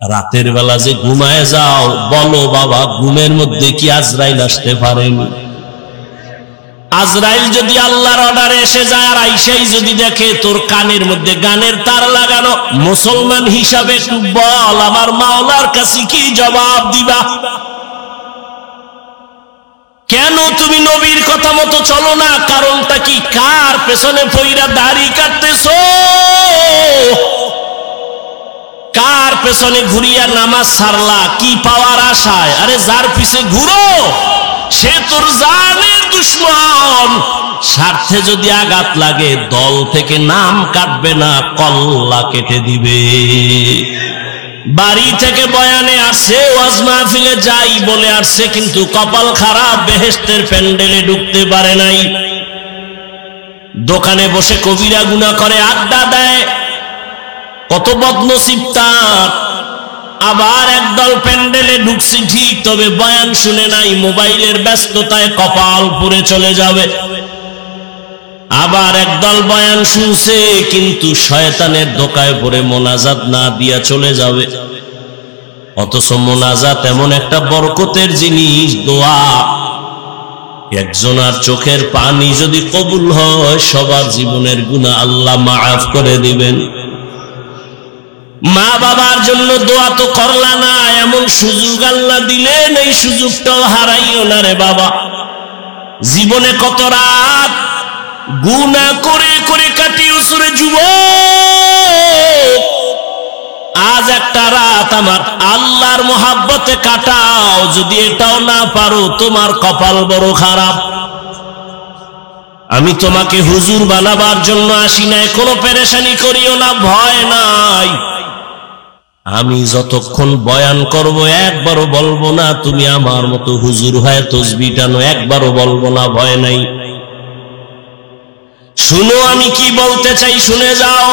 রাতের বেলা যে ঘুমায় যাও, বলো বাবা ঘুমের মধ্যে কি আজরাইল আসতে পারেনি? আজরাইল যদি আল্লাহর অর্ডারে এসে যায় আর আইসাই যদি দেখে তোর কানের মধ্যে গানের তার লাগানো, মুসলমান হিসাবে একটু বল আমার মাওলার কাছে কি জবাব দিবা? কেন তুমি নবীর কথা মতো চলো না? কারণটা কি? কার পেছনে পইরা দাড়ি কাটতেছো? কার পেছনে ঘুরিয়া নামাজ ছাড়লা? কি পাওয়ার আশায়? আরে যার পিছে ঘুরো সে তোর জানের দুশমন। স্বার্থে যদি আঘাত লাগে দল থেকে নাম কাটবে না, কল্লা কেটে দিবে। বাড়ি থেকে বয়ানে আসছে, ওয়াজ মাহফিলে যাই বলে আসছে, কিন্তু কপাল খারাপ, বেহেশতের প্যান্ডেলে ঢুকতে পারে নাই। দোকানে বসে কবিরা গুনাহ করে আড্ডা দেয়, কত বদনসিব তার। আবার একদল প্যান্ডেলে ঢুকছি ঠিক, তবে বয়ান শুনে নাই, মোবাইলের ব্যস্ততায় কপাল পুড়ে চলে যাবে। আবার একদল বয়ান শুনছে কিন্তু শয়তানের ধোঁকায় পড়ে মোনাজাত না দিয়া চলে যাবে। অথচ মোনাজাত এমন একটা বরকতের জিনিস, দোয়া। একজনের চোখের পানি যদি কবুল হয়, সবার জীবনের গুনাহ আল্লাহ মাফ করে দিবেন। মা বাবার জন্য দোয়া তো করলা না, এমন সুযোগ আল্লাহ দিলেন, এই সুযোগটাও হারাইও না রে বাবা। জীবনে কত রাত গুনাহ করে করে কাটিয়েছো রে যুবক। আজ একটা রাত আমার আল্লাহর মোহাব্বতে কাটাও। যদি এটাও না পারো, তোমার কপাল বড় খারাপ। আমি তোমাকে হুজুর বানাবার জন্য আসি নাই, কোনো পেরেশানি করিও না, ভয় নাই। আমি যতক্ষণ বয়ান করব একবারও বলবো না তুমি আমার মতো হুজুর হয়ে তসবিহ টানো, একবারও বলবো না, ভয় নাই। শুনো আমি কি বলতে চাই, শুনে যাও।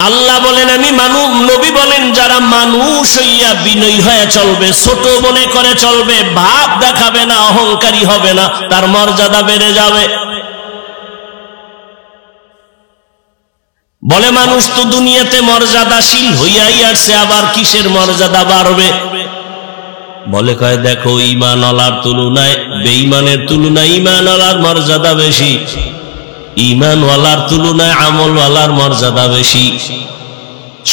আল্লাহ বলেন আমি মানুষ, নবী বলেন যারা মানুষ হইয়া বিনয়ী হয়ে চলবে, ছোট মনে করে চলবে, ভাব দেখাবে না, অহংকারী হবে না, তার মর্যাদা বেড়ে যাবে। বলে মানুষ তো দুনিয়াতে মর্যাদাশীল হইয়াই আসছে, আবার কিসের মর্যাদা বাড়বে? বলে কয় দেখো ঈমানওয়ালার তুলনায় বেঈমানের তুলনায় ঈমানওয়ালার মর্যাদা বেশি, ঈমানওয়ালার তুলনায় আমলওয়ালার মর্যাদা বেশি,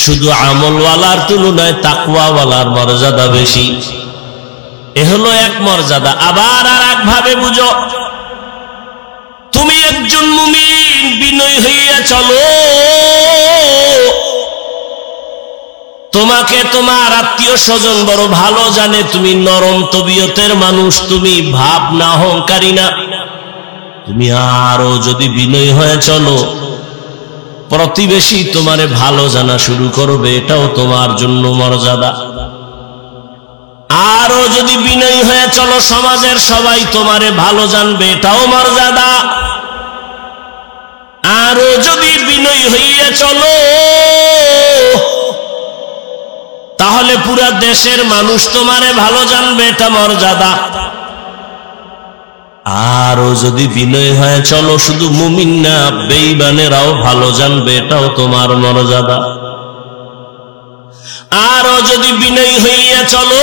শুধু আমলওয়ালার তুলনায় তাকওয়াওয়ালার মর্যাদা বেশি। এ হলো এক মর্যাদা। আবার আর এক ভাবে বুঝো, তুমি একজন মুমিন বিনয়ী হইয়া চলো, তোমাকে তোমার আত্মীয় স্বজন বড় ভালো জানে, তুমি নরম তবিয়তের মানুষ, তুমি ভাব না, অহংকারী না। তুমি আরো যদি বিনয়ী হয়ে চলো, প্রতিবেশী তোমারে ভালো জানা শুরু করবে, এটাও তোমার জন্য মর্যাদা। আরো যদি বিনয়ী হয়ে চলো, সমাজের সবাই তোমারে ভালো জানবে, এটাও মর্যাদা। আরো যদি বিনয়ী হইয়া চলো, তাহলে পুরা দেশের মানুষ তোমারে ভালো জানবে, এটা মর্যাদা। আরো যদি বিনয় হয়ে চলো, শুধু মুমিন না বেঈমানেরাও ভালো জানবে, এটাও তোমার মর্যাদা। আরো যদি বিনয়ী হইয়া চলো,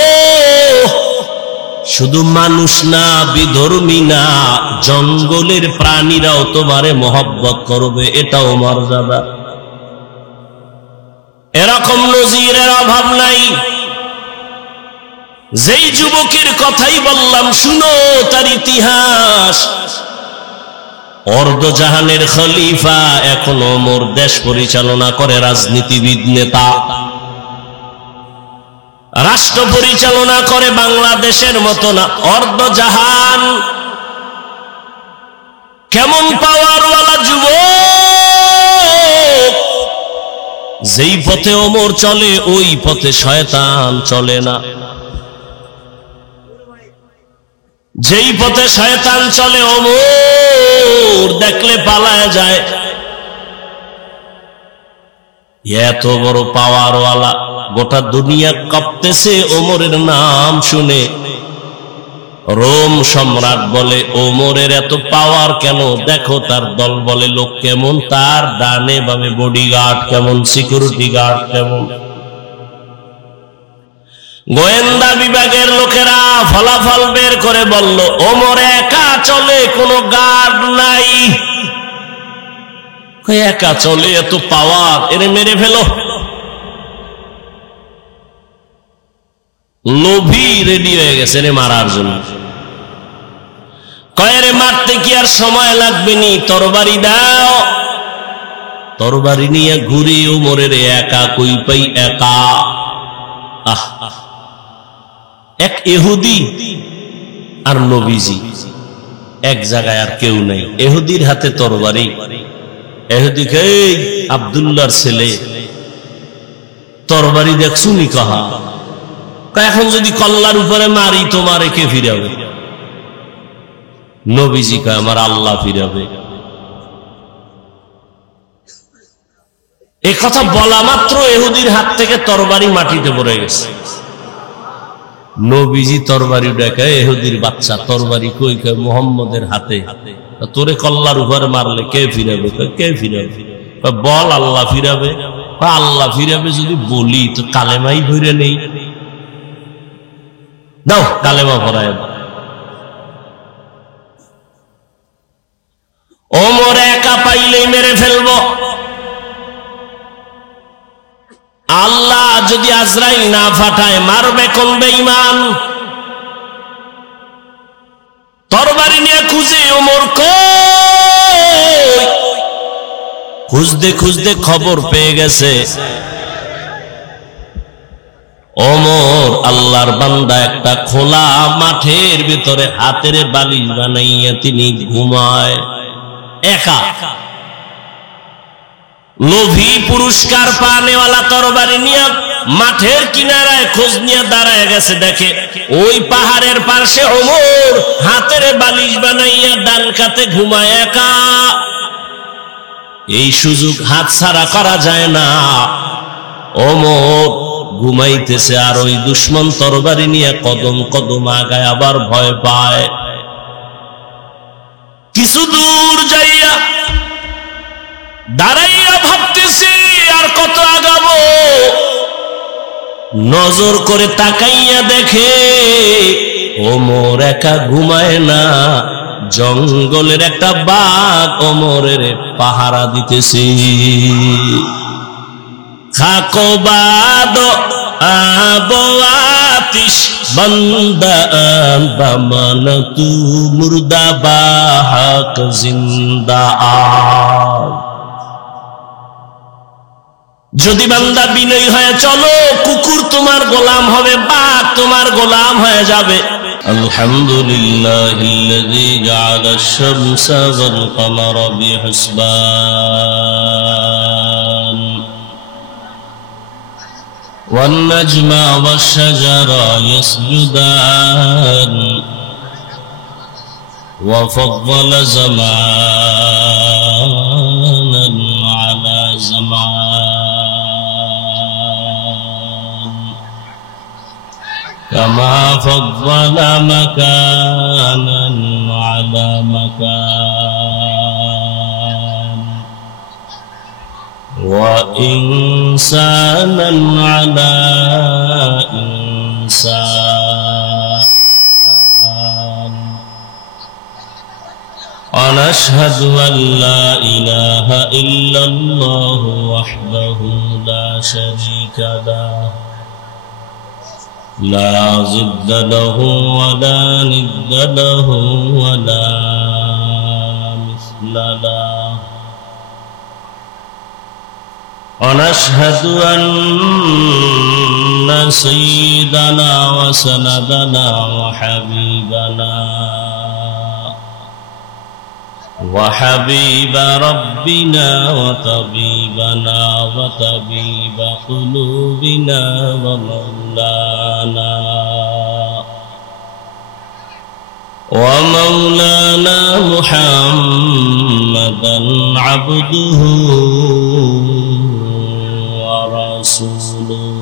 শুধু মানুষ না বিধর্মী না জঙ্গলের প্রাণীরাও তোমারে মহব্বত করবে, এটাও মর্যাদা। এরকম নজিরের অভাব নাই। যেই যুবকের কথাই বললাম শুনো তার ইতিহাস। অর্ধজাহানের খলিফা, এখনো মোর দেশ পরিচালনা করে, রাজনীতিবিদ নেতা, রাষ্ট্র পরিচালনা করে, বাংলাদেশের মতো না, অর্ধজাহান। কেমন পাওয়ারওয়ালা যুবক! যেই পথে ওমর চলে ওই পথে শয়তান চলে না। যেই পথে শয়তান চলে ওমর দেখলে পালায় যায়। এত বড় পাওয়ারওয়ালা, গোটা দুনিয়া কাঁপতেছে ওমরের নাম শুনে। রোম সম্রাট বলে ওমরের এত পাওয়ার কেন, দেখো তার দল বলে লোক কেমন, তার ডানে বামে বডিগার্ড কেমন, সিকিউরিটি গার্ড কেমন। গোয়েন্দা বিভাগের লোকেরা ফলাফল বের করে বলল ওমর একা চলে, কোনো গার্ড নাই, একা চলে, এত পাওয়ার, এরে মেরে ফেলো। লোভী রেডি হয়ে গেছে রে মারার জন্য। কয়েরে মারতে কি আর সময় লাগবে নি, তরবারি দাও। তরবারি নিয়ে ঘুরে ওমরের একা কই পাই, একা। এক ইহুদি আর নবীজি এক জায়গায়, আর কেউ নাই। ইহুদির হাতে তরবারি। ইহুদি কই আব্দুল্লাহর ছেলে, তরবারি দেখছু নি কাহা? এখন যদি কল্লার উপরে মারি তোমারে কে ফিরাবে? নবীজি কয় আমার আল্লাহ ফিরাবে। এই কথা বলা মাত্র ইহুদির হাত থেকে তরবারি মাটিতে পড়ে গেছে। নবীজি তরবারি দেখায়, ইহুদির বাচ্চা তরবারি কই? কয় মুহাম্মদের হাতে। তোরে কল্লার উপরে মারলে কে ফিরাবে? কে ফিরাবে? বল আল্লাহ ফিরাবে। আল্লাহ ফিরাবে যদি বলি তো কালেমাই ভরে নেই, দাও কালেমা পড়ায়। ওমর একা পাইলেই মেরে ফেলবো। আল্লাহ যদি আজরাইল না ফাটায় মারবে কোন বেঈমান? তরবারি নিয়ে খুঁজে ওমর কই, খুঁজতে খুঁজতে খবর পেয়ে গেছে ওমর আল্লাহর বান্দা একটা খোলা মাঠের ভিতরে হাতের বালিশ বানাইয়া তিনি ঘুমায় একা। লোভী পুরস্কার পানেওয়ালা তরবারি নিয়ে মাঠের কিনারায় খোঁজ নিয়ে দাঁড়ায় গেছে, দেখে ওই পাহাড়ের পাশে ওমর হাতের বালিশ বানাইয়া ডান কাতে ঘুমায় একা। এই সুযোগ হাতছাড়া করা যায় না। ওমর ঘুমাইতেছে আর ওই দুশ্মন তরবারি নিয়ে কদম কদম আগায়, আবার ভয় পায়। কিছু দূর যাইয়া দাঁড়াইয়া ভাবতেছি আর কত আগাবো। নজর করে তাকাইয়া দেখে ওমর একা ঘুমায় না, জঙ্গলের একটা বাঘ ওমরের পাহারা দিতেছে। খাকো বাদ আবো আতিশ বন্দা বামান তু মুর্দা বাহাক জিন্দা। যদি বান্দা বিনয়ী হয়ে চলো, কুকুর তোমার গোলাম হবে, বাঘ তোমার গোলাম হয়ে যাবে। আলহামদুলিল্লাহিল্লাযী জাআলাশ শামসা ওয়াল কমারা বিহিসবান ওয়ান নাজমা ওয়াশ শাজারা ইয়াসজুদান ওয়া ফাদ্দালা জামানান আলা জামান কামা ফাদ্দালা মাকানান আলা মাকান ওয়া ইনসানান আলা ইনসান। ونشهد أن لا إله إلا الله وحده لا شريك له لا ضد له ولا ند له ولا مثل له. ونشهد أن سيدنا وسندنا وحبيب ربنا وطبيبنا وطبيب قلوبنا ومولانا محمدا عبده ورسوله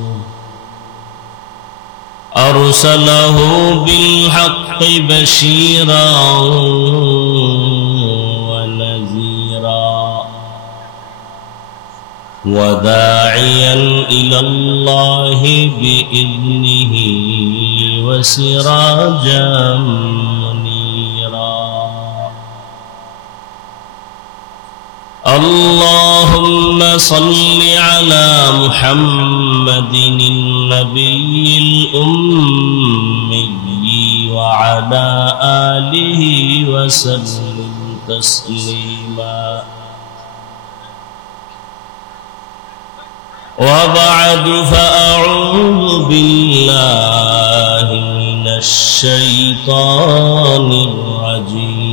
أرسله بالحق بشيرا ونذيرا وداعيا إلى الله بإذنه وسراجا منيرا اللهم صل على محمد النبي الأمي وعلى آله وسلم تسليما وبعد فأعوذ بالله من الشيطان الرجيم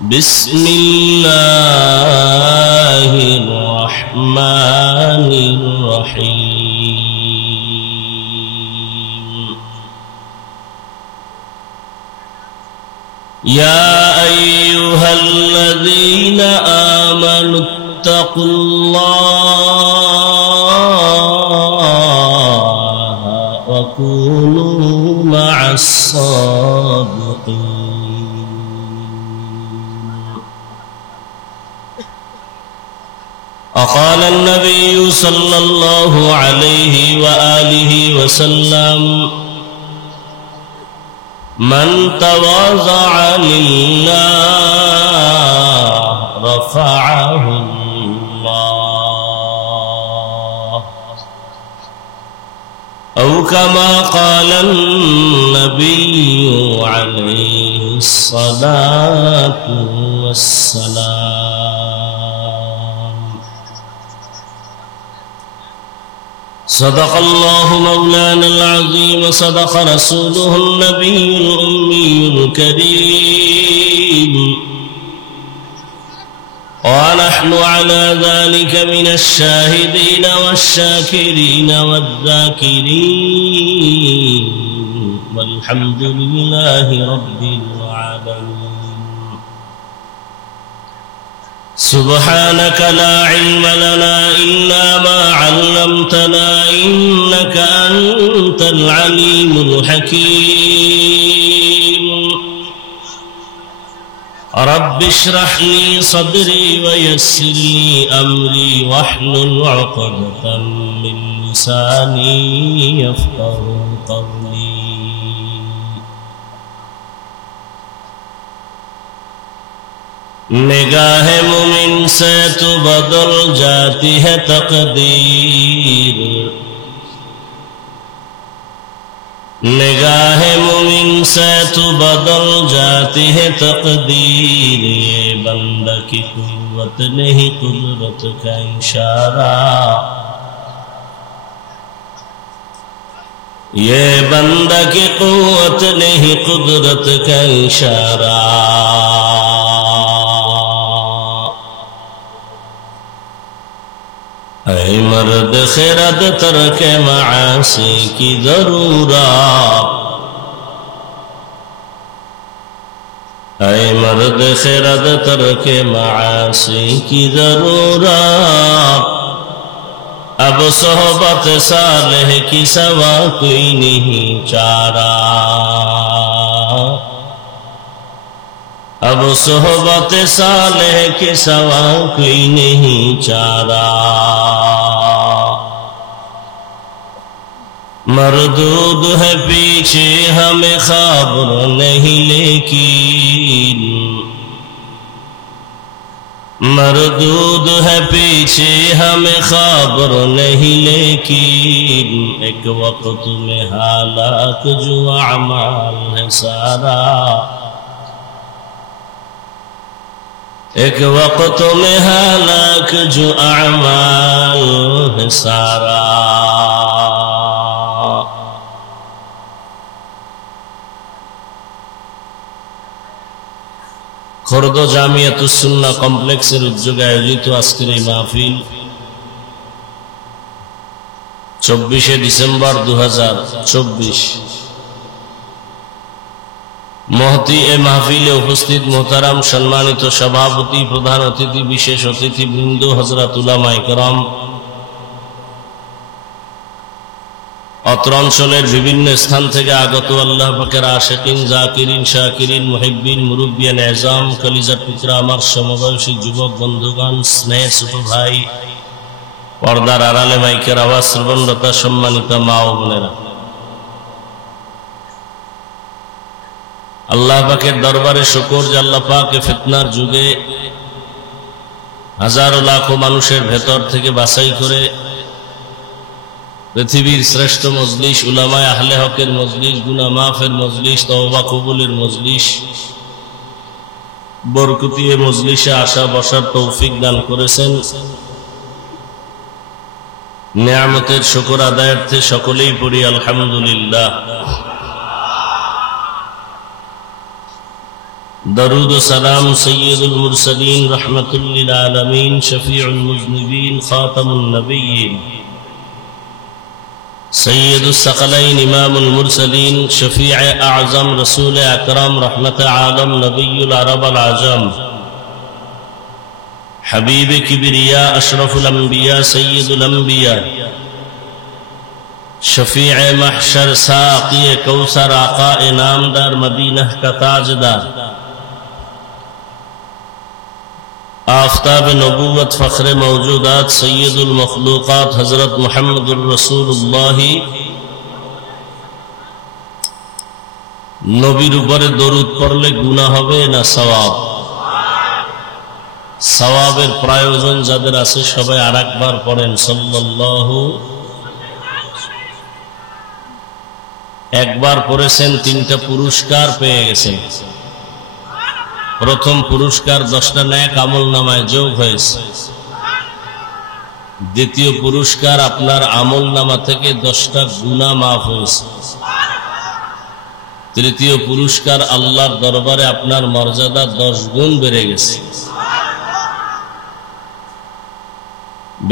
بسم الله الرحمن الرحيم يا أيها الذين آمنوا اتقوا الله وكونوا مع الصادقين وقال النبي صلى الله عليه وآله وسلم من تواضع لله رفعه الله أو كما قال النبي عليه الصلاة والسلام صدق الله مولانا العظيم صدق رسوله النبي الأمي الكريم ونحن على ذلك من الشاهدين والشاكرين والذاكرين والحمد لله رب العالمين سبحانك لا علم لنا إلا ما علمتنا إنك أنت العليم الحكيم رب اشرح لي صدري ويسر لي أمري واحلل عقدة من لساني يفقه قولي निगाह मुमिन से तो बदल जाती है तकदीर निगाह मुमिन से तो बदल जाती है तकदीर ये बंदा की कुव्वत नहीं कुदरत का इशारा ये बंदा की कुव्वत नहीं कुदरत का इशारा ऐ मर्द खिरद तरक मासी की ज़रूरत ऐ मर्द खिरद तरक मासी की ज़रूरत अब सोहबत सालेह की सवा कोई नहीं चारा अब सोहबत सालेह के सवा कोई नहीं चारा मरदूद है पीछे हमें खबर नहीं लेकिन मरदूद है पीछे हमें खबर नहीं लेकिन एक वक्त में हालात जो अमाल है सारा एक वक्त में हालाक जो अमाल है सारा খোরদ জামিয়াতুস সুন্নাহ কমপ্লেক্সের উদ্যোগে আয়োজিত আজকের এই মাহফিল 24 ডিসেম্বর 2024 মহতি এ মাহফিলে উপস্থিত মোহতারাম সম্মানিত সভাপতি, প্রধান অতিথি, বিশেষ অতিথিবৃন্দ, হযরত উলামায়ে কেরাম, অত্র অঞ্চলের বিভিন্ন স্থান থেকে আগত আল্লাহ পাকের আশিকিন, জাকিরিন, শাকিরিন, মুহিব্বিন, মুরব্বিয়ান এজাম, কলিজার টুকরা আমার সমবয়সী যুবক বন্ধুগণ, স্নেহের ছোট ভাই, পর্দার আড়ালে মাইকের আওয়াজ শ্রবণরতা সম্মানিত মা ও বোনেরা, আল্লাহ পাকের দরবারে শুকর যে আল্লাহ পাক ফিতনার যুগে হাজারো লাখো মানুষের ভেতর থেকে বাছাই করে পৃথিবীর শ্রেষ্ঠ মজলিস, উলামায়ে আহলে হকের মজলিস, গুনাহ মাফের মজলিস, তওবা কবুলের মজলিস, বরকতিয়ে মজলিসে আসা বসার তৌফিক দান করেছেন। নিয়ামতের শুকর আদায়ার্থে সকলেই পড়ি আলহামদুলিল্লাহ। দরুদ ও সালাম সৈয়দুল মুরসালিন, রাহমাতুল লিল আলামিন, শফিউল মুজনিবিন, খাতামুন নবিয়্যিন, সৈয়দুস সাকালাইন, ইমামুল মুরসালিন, শফিয়ে আযম, রাসূল আকরাম, রাহমাতে আলম, নবিয়ুল আরব আল আজম, হাবিব কিবরিয়া, আশরাফুল আম্বিয়া, সৈয়দুল আম্বিয়া, শফিয়ে মাহশর, সাকিয়ে কৌসর, আকায়ে নামদার, মদিনাহ কা তাজদার, आफ़ताब नबूवत, फ़ख्र मौजूदात, सैयदुल मखलूक़ात, हज़रत मुहम्मदुर रसूलुल्लाह। नबीर उपरे दरूद पढ़ले गुनाह হবে না সওয়াব? সওয়াবের প্রয়োজন যাদের আছে সবাই আরেকবার পড়েন সাল্লাল্লাহু। একবার পড়েছেন, তিনটা পুরস্কার পেয়ে গেছেন। প্রথম পুরস্কার 10টা নেক আমলনামায় যোগ হয়েছে। দ্বিতীয় পুরস্কার আপনার আমলনামা থেকে 10টা গুনাহ মাফ হয়েছে। তৃতীয় পুরস্কার আল্লাহর দরবারে আপনার মর্যাদা 10 গুণ বেড়ে গেছে।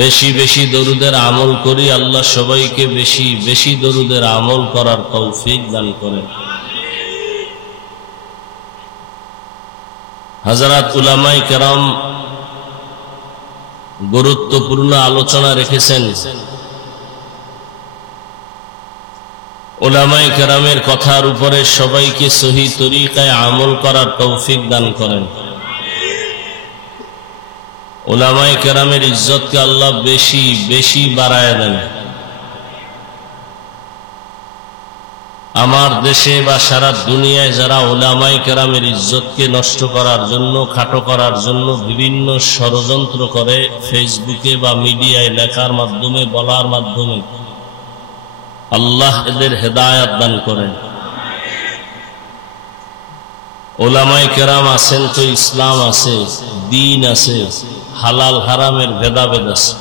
বেশি বেশি দরুদের আমল করি, আল্লাহ সবাইকে বেশি বেশি দরুদের আমল করার তৌফিক দান করেন। হযরত উলামায়ে কেরাম গুরুত্বপূর্ণ আলোচনা রেখেছেন। উলামায়ে কেরামের কথার উপরে সবাইকে সহি তরিকায় আমল করার তৌফিক দান করেন। উলামায়ে কেরামের ইজ্জতকে আল্লাহ বেশি বেশি বাড়ায় দেন। আমার দেশে বা সারা দুনিয়ায় যারা উলামায়ে কেরামের ইজ্জতকে নষ্ট করার জন্য, খাটো করার জন্য বিভিন্ন ষড়যন্ত্র করে, ফেসবুকে বা মিডিয়ায় লেখার মাধ্যমে, বলার মাধ্যমে, আল্লাহ এদের হেদায়েত দান করেন। উলামায়ে কেরাম আছেন তো ইসলাম আছে, দ্বীন আছে, হালাল হারামের ভেদাভেদ আছে।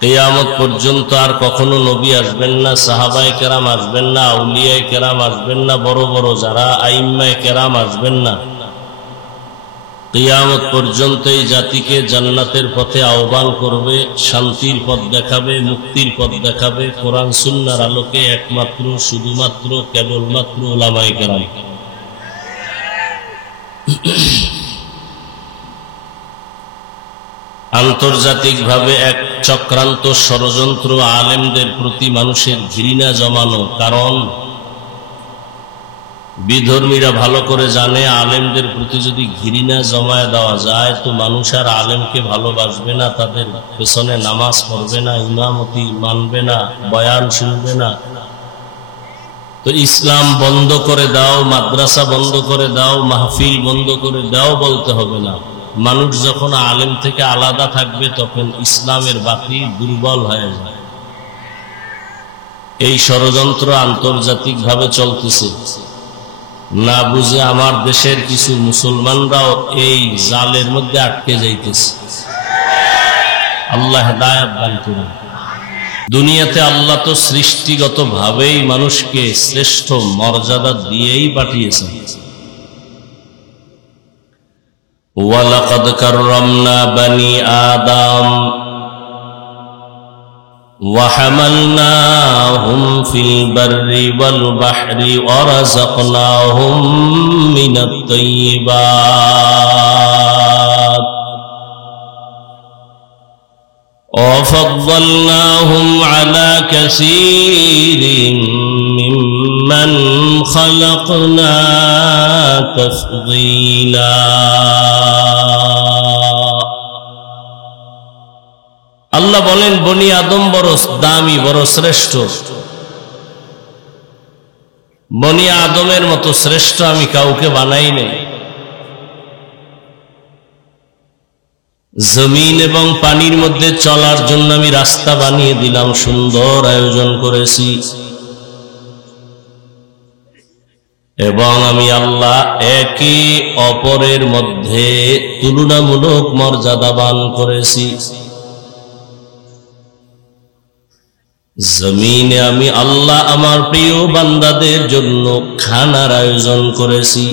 কিয়ামত পর্যন্ত আর কখনো নবী আসবেন না, সাহাবায়ে কেরাম আসবেন না, আউলিয়ায়ে কেরাম আসবেন না, বড় বড় যারা আইম্মায়ে কেরাম আসবেন না। কিয়ামত পর্যন্ত এই জাতিকে জান্নাতের পথে আহ্বান করবে, শান্তির পথ দেখাবে, মুক্তির পথ দেখাবে কোরআন সুন্নাহর আলোকে একমাত্র, শুধুমাত্র, কেবলমাত্র উলামায়ে কেরাম। আন্তর্জাতিকভাবে এক চক্রান্ত ষড়যন্ত্র আলেমদের প্রতি মানুষের ঘৃণা জমানো। কারণ বিধর্মীরা ভালো করে জানে, আলেমদের প্রতি যদি ঘৃণা জমায় দেওয়া যায় তো মানুষ আর আলেমকে ভালোবাসবে না, তাদের পেছনে নামাজ পড়বে না, ইমামতি মানবে না, বয়ান শুনবে না। তো ইসলাম বন্ধ করে দাও, মাদ্রাসা বন্ধ করে দাও, মাহফিল বন্ধ করে দাও বলতে হবে না। মানুষ যখন আলেম থেকে আলাদা থাকবে তখন ইসলামের বাতি দুর্বল হয়ে যায়। এই ষড়যন্ত্র আন্তর্জাতিকভাবে চলতেছে। না বুঝে আমার দেশের কিছু মুসলমানরাও এই জালের মধ্যে আটকে যাইতেছে। আল্লাহ হেদায়েত দান করুন। দুনিয়াতে আল্লাহ তো সৃষ্টিগত ভাবেই মানুষকে শ্রেষ্ঠ মর্যাদা দিয়েই পাঠিয়েছেন। ওয়ালাকাদ কাররামনা বানি আদম وحملناهم في البر والبحر ورزقناهم من الطيبات وفضلناهم على كثير ممن خلقنا تفضيلا আল্লাহ বলেন বনি আদম বড় দামি বড় শ্রেষ্ঠ বনি আদমের মতো শ্রেষ্ঠ আমি কাউকে বানাই নাই জমিন এবং পানির মধ্যে চলার জন্য আমি রাস্তা বানিয়ে দিলাম সুন্দর আয়োজন করেছি এবং আমি আল্লাহ একে অপরের মধ্যে তুলনামূলক মর্যাদাবান করেছি জমিনে আমি আল্লাহ আমার প্রিয় বান্দাদের জন্য খানার আয়োজন করেছি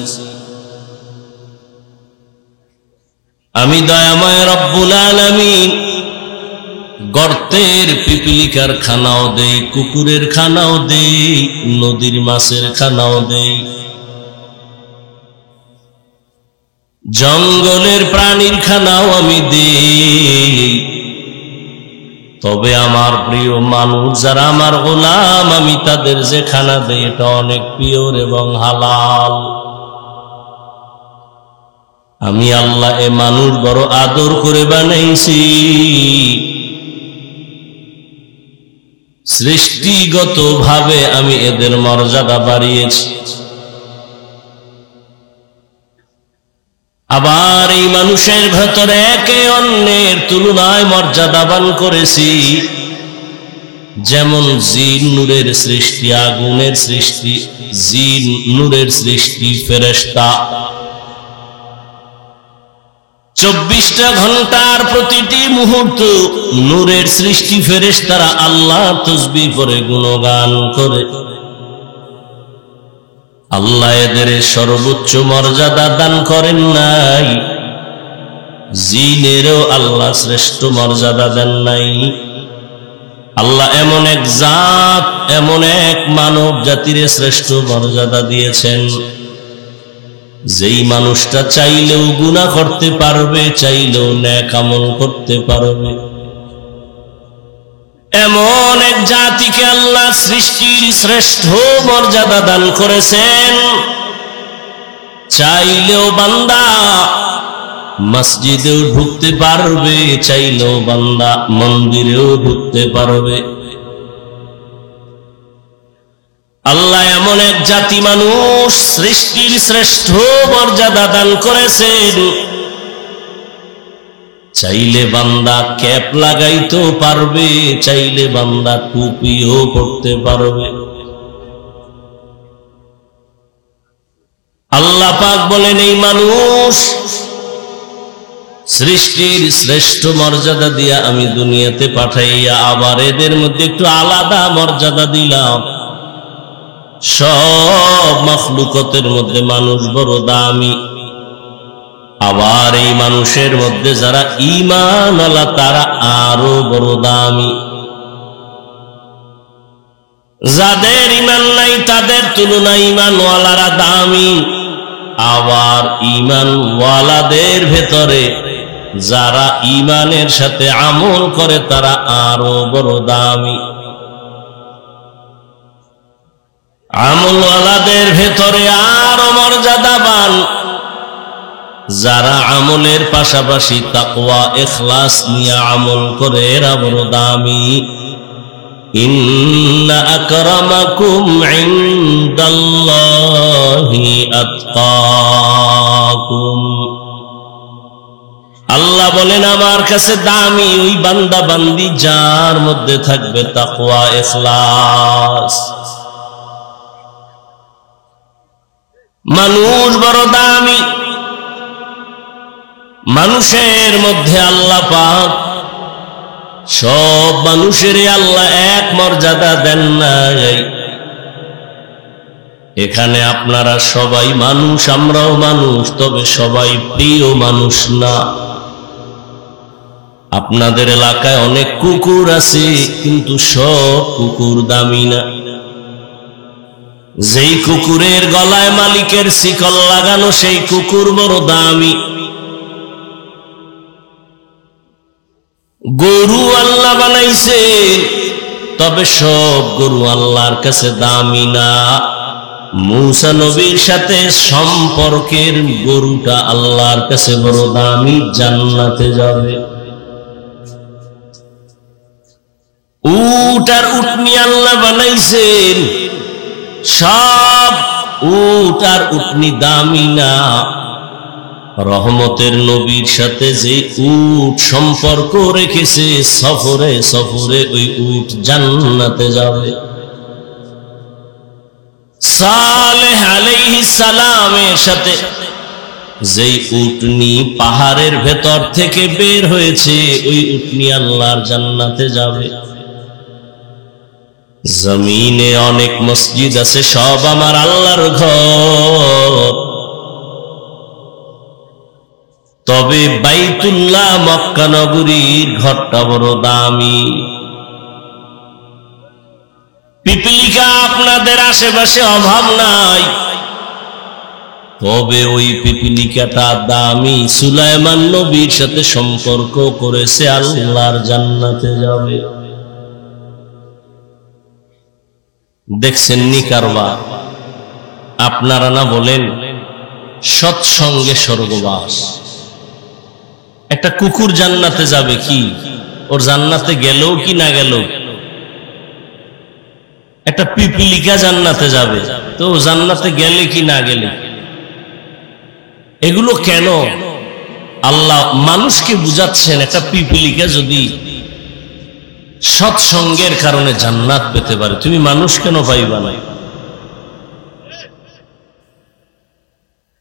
আমি দয়াময় রব্বুল আলামিন গর্তের পিপিলিকার খানাও দেই কুকুরের খানাও দেই নদীর মাছের খানাও দেই জঙ্গলের প্রাণীর খানাও আমি দেই তবে আমার প্রিয় মানুষ যারা আমার গোলাম আমি তাদের যে খানা দেই এটা অনেক পিওর এবং হালাল আমি আল্লাহ এ মানুষ বড় আদর করে বানাইছি সৃষ্টিগত ভাবে আমি এদের মর্যাদা বাড়িয়েছি আবার এই মানুষের ভেতরে একে অন্যের তুলনায় মর্যাদাবান করেছি যেমন জিন নূরের সৃষ্টি আগুনের সৃষ্টি জিন নূরের সৃষ্টি ফেরেশতা 24টা ঘন্টার প্রতিটি মুহূর্ত নূরের সৃষ্টি ফেরেশতারা আল্লাহ তাসবিহ করে গুণগান করে আল্লাহ এদের সর্বোচ্চ মর্যাদা দান করেন নাই জিনেরও আল্লাহ শ্রেষ্ঠ মর্যাদা দেন নাই আল্লাহ এমন এক জাত এমন এক মানব জাতির শ্রেষ্ঠ মর্যাদা দিয়েছেন যেই মানুষটা চাইলেও গুনাহ করতে পারবে চাইলেও নেক আমল করতে পারবে এমন এক জাতিকে আল্লাহ সৃষ্টির শ্রেষ্ঠ মর্যাদা দান করেছেন চাইলেও বান্দা মসজিদেও ঢুকতে পারবে চাইলেও বান্দা মন্দিরেও ঢুকতে পারবে আল্লাহ এমন এক জাতি মানুষ সৃষ্টির শ্রেষ্ঠ মর্যাদা দান করেছেন চাইলে বান্দা ক্যাপ লাগাইতেও পারবে চাইলে বান্দা টুপিও পরতে পারবে আল্লাহ পাক বলেন এই মানুষ সৃষ্টির শ্রেষ্ঠ মর্যাদা দিয়া আমি দুনিয়াতে পাঠাইয়া আবার এদের মধ্যে একটু আলাদা মর্যাদা দিলাম সব মাখলুকতের মধ্যে মানুষ বড় দামি আবার এই মানুষের মধ্যে যারা ঈমানওয়ালা তারা আরো বড় দামি যাদের ঈমান নাই তাদের তুলনায় ঈমানওয়ালারা দামি আবার ঈমানওয়ালাদের ভেতরে যারা ঈমানের সাথে আমল করে তারা আরো বড় দামি আমলওয়ালাদের ভেতরে আরো মর্যাদাবান যারা আমলের পাশাপাশি তাকওয়া ইখলাস নিয়ে আমল করে এরা বড় দামি ইন্না আকরামাকুম ইনদাল্লাহি আতকাকুম আল্লাহ বলেন আমার কাছে দামি ওই বান্দা বান্দি যার মধ্যে থাকবে তাকওয়া ইখলাস মানুষ বড় দামি মানুষের মধ্যে আল্লাহ পাক সব মানুষের আল্লাহ এক মর্যাদা দেন নাই এখানে আপনারা সবাই মানুষ আমরাও মানুষ তবে সবাই প্রিয় মানুষ না আপনাদের এলাকায় অনেক কুকুর আছে, কিন্তু সব কুকুর দামি না। যেই কুকুরের গলায় মালিকের শিকল লাগানো সেই কুকুর বড় দামি। গরু আল্লাহ বানাইছে, তবে সব গরু আল্লাহর কাছে দামি না। মূসা নবীর সাথে সম্পর্কের গরুটা আল্লাহর কাছে বড় দামি, জান্নাতে যাবে। উট আর উটনি আল্লাহ বানাইছেন, সব উট আর উটনি দামি না। রহমতের নবীর সাথে যে উট সম্পর্ক রেখেছে, সফরে সফরে ওই উট জান্নাতে যাবে। সালেহ আলাইহিস সালামের সাথে যেই উটনি পাহাড়ের ভেতর থেকে বের হয়েছে, ওই উটনি আল্লাহর জান্নাতে যাবে। জমিনে অনেক মসজিদ আছে, সব আমার আল্লাহর ঘর, তবে বাইতুল্লাহ মক্কা নগরীর ঘরটা বড় দামি। পিপিলিকা আপনাদের আশেপাশে অভাব নাই, তবে ওই পিপিলিকাটা দামি। সুলাইমান নবীর সাথে সম্পর্ক করেছে, আল্লাহর জান্নাতে যাবে। দেখছেন নি কারবার? আপনারা না বলেন সৎসঙ্গে স্বর্গবাস। একটা কুকুর জান্নাতে যাবে কি? ওর জান্নাতে গেলেও কি না গেলেও। একটা পিপিলিকা জান্নাতে যাবে, তো জান্নাতে গেলে কি না গেলে। এগুলো কেন আল্লাহ মানুষকে বুঝাচ্ছেন? একটা পিপিলিকা যদি সৎসঙ্গের কারণে জান্নাত পেতে পারে, তুমি মানুষ কেন পাইবা না?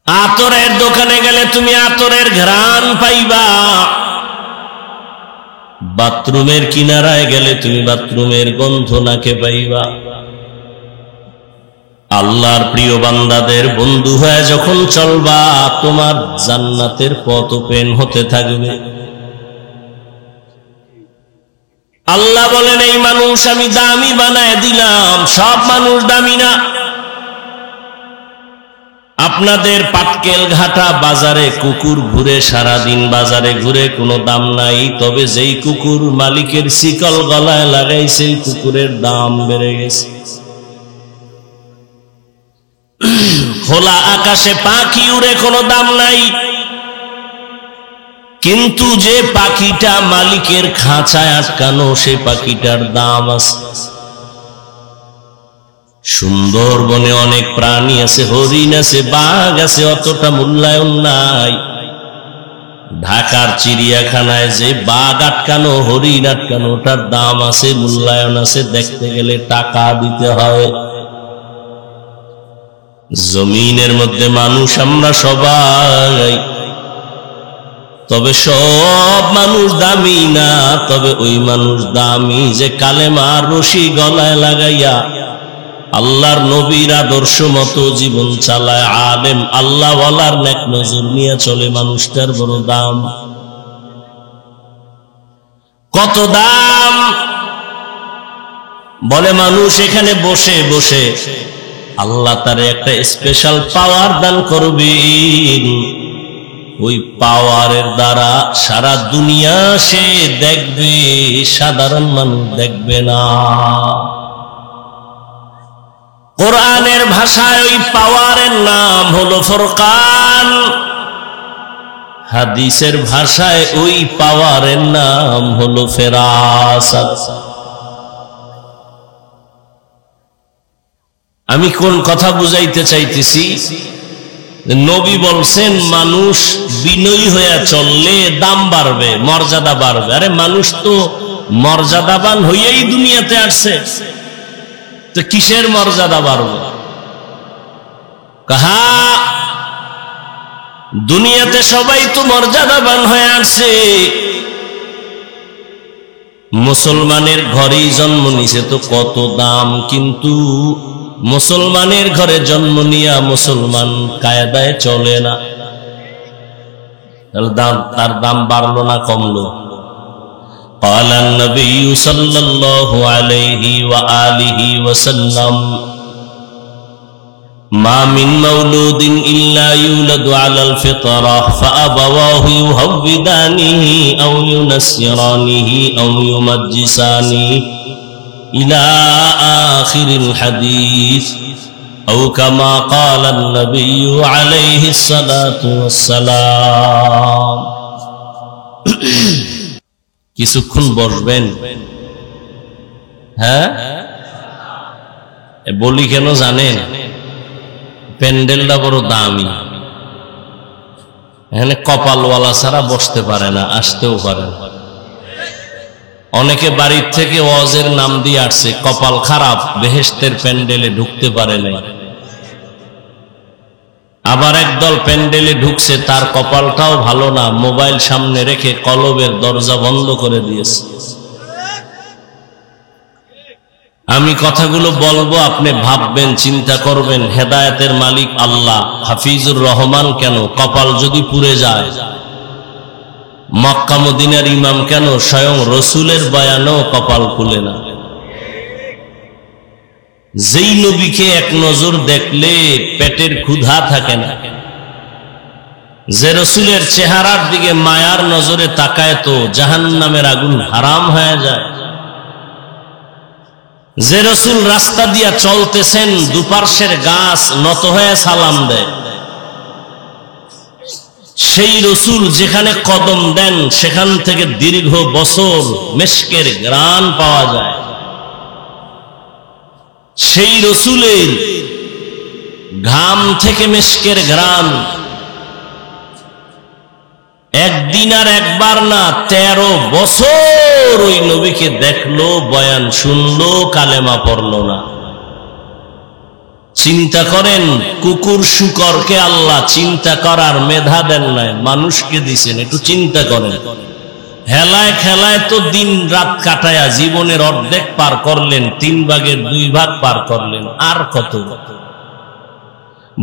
আতরের দোকানে গেলে তুমি আতরের ঘ্রাণ পাইবা, বাথরুমের কিনারায় গেলে তুমি বাথরুমের গন্ধ নাকে পাইবা। আল্লাহর প্রিয় বান্দাদের বন্ধু হয়ে যখন চলবা, তোমার জান্নাতের পথ ওপেন হতে থাকবে। আল্লাহ বলেন, এই মানুষ আমি দামি বানায় দিলাম। সব মানুষ দামি না। আপনাদের পাটকেল ঘাটা বাজারে কুকুর ঘুরে, সারাদিন বাজারে ঘুরে, কোনো দাম নাই। তবে যেই কুকুর মালিকের শিকল গলায় লাগাই, সেই কুকুরের দাম বেড়ে গেছে। খোলা আকাশে পাখি উড়ে, কোনো দাম নাই, কিন্তু যে পাখিটা মালিকের খাঁচায় আটকানো, সে পাখিটার দাম আছে। সুন্দরবনে অনেক প্রাণী আছে, হরিণ আছে, বাঘ আছে, অতটা মূল্যায়ন নাই। ঢাকার চিড়িয়াখানায় যে বাঘ আটকানো, হরিণ আটকানো, ওটার দাম আছে, মূল্যায়ন আছে, দেখতে গেলে টাকা দিতে হয়। জমিনের মধ্যে মানুষ আমরা সবাই, তবে সব মানুষ দামি না। তবে ওই মানুষ দামি যে কালেমার রশি গলায় লাগাইয়া আল্লাহর নবীর আদর্শ মতো জীবন চালায়, আলেম আল্লাহ ওয়ালার নেক নজর নিয়ে চলে, মানুষটার বড় দাম। কত দাম? বলে মানুষ এখানে বসে বসে আল্লাহ তার একটা স্পেশাল পাওয়ার দান করবেন। ওই পাওয়ারের দ্বারা সারা দুনিয়া সে দেখবে, সাধারণ মানুষ দেখবে না। কোরআনের ভাষায় ওই পাওয়ারের নাম হলো ফুরকান, হাদিসের ভাষায় ওই পাওয়ারের নাম হলো ফেরাসাত। আমি কোন কথা বুঝাইতে চাইতেছি? নবী বলছেন মানুষ বিনয়ী হয়ে চললে দাম বাড়বে, মর্যাদা বাড়বে। আরে মানুষ তো মর্যাদাবান হইয়াই দুনিয়াতে আসছে, তো কিসের মর্যাদা বাড়বে? কাহা দুনিয়াতে সবাই তো মর্যাদাবান হয়ে আসছে। মুসলমানের ঘরেই জন্ম নিছে, তো কত দাম, কিন্তু মুসলমানের ঘরে জন্ম নিয়া মুসলমান কায়দায় চলে না, তার দাম বাড়লো না কমলো? قال النبي صلى الله عليه وآله وسلم ما من مولود إلا يولد على الفطرة فأبواه يهودانه أو ينصرانه أو يمجسانه إلى آخر الحديث أو كما قال النبي عليه الصلاة والسلام কিছুক্ষণ বসবেন হ্যাঁ বলি কেন জানেন প্যান্ডেলটা বড় দামি এখানে কপালওয়ালা ছাড়া বসতে পারে না আসতেও পারে না অনেকে বাড়ির থেকে ওয়াজের নাম দিয়ে আসছে কপাল খারাপ বেহেশতের প্যান্ডেলে ঢুকতে পারে নাই আবার একদল প্যান্ডেলে ঢুকছে তার কপালটাও ভালো না মোবাইল সামনে রেখে কলবের দরজা বন্ধ করে দিয়েছে আমি কথাগুলো বলবো আপনি ভাববেন চিন্তা করবেন হেদায়েতের মালিক আল্লাহ হাফিজুর রহমান কেন কপাল যদি পুড়ে যায় মক্কা মদিনার ইমাম কেন স্বয়ং রসুলের বয়ানেও কপাল খুলে না যেই নবীকে এক নজর দেখলে পেটের ক্ষুধা থাকে না যে রসুলের চেহারার দিকে মায়ার নজরে তাকায় তো জাহান্নামের আগুন হারাম হয়ে যায় যে রসুল রাস্তা দিয়া চলতেছেন দুপার্শ্বের গাছ নত হয়ে সালাম দেয় সেই রসুল যেখানে কদম দেন সেখান থেকে দীর্ঘ বছর মেশকের ঘ্রাণ পাওয়া যায় সেই রসুলের ঘাম থেকে মেশকের ঘ্রাণ একদিন আর একবার না 13 বছর ওই নবীকে দেখলো বয়ান শুনলো কালেমা পড়লো না চিন্তা করেন কুকুর শুকরকে আল্লাহ চিন্তা করার মেধা দেন নাই মানুষকে দিছেন একটু চিন্তা করেন হেলায় খেলায় তো দিন রাত কাটায়া জীবনের অর্ধেক পার করলেন 3 ভাগের 2 ভাগ পার করলেন আর কত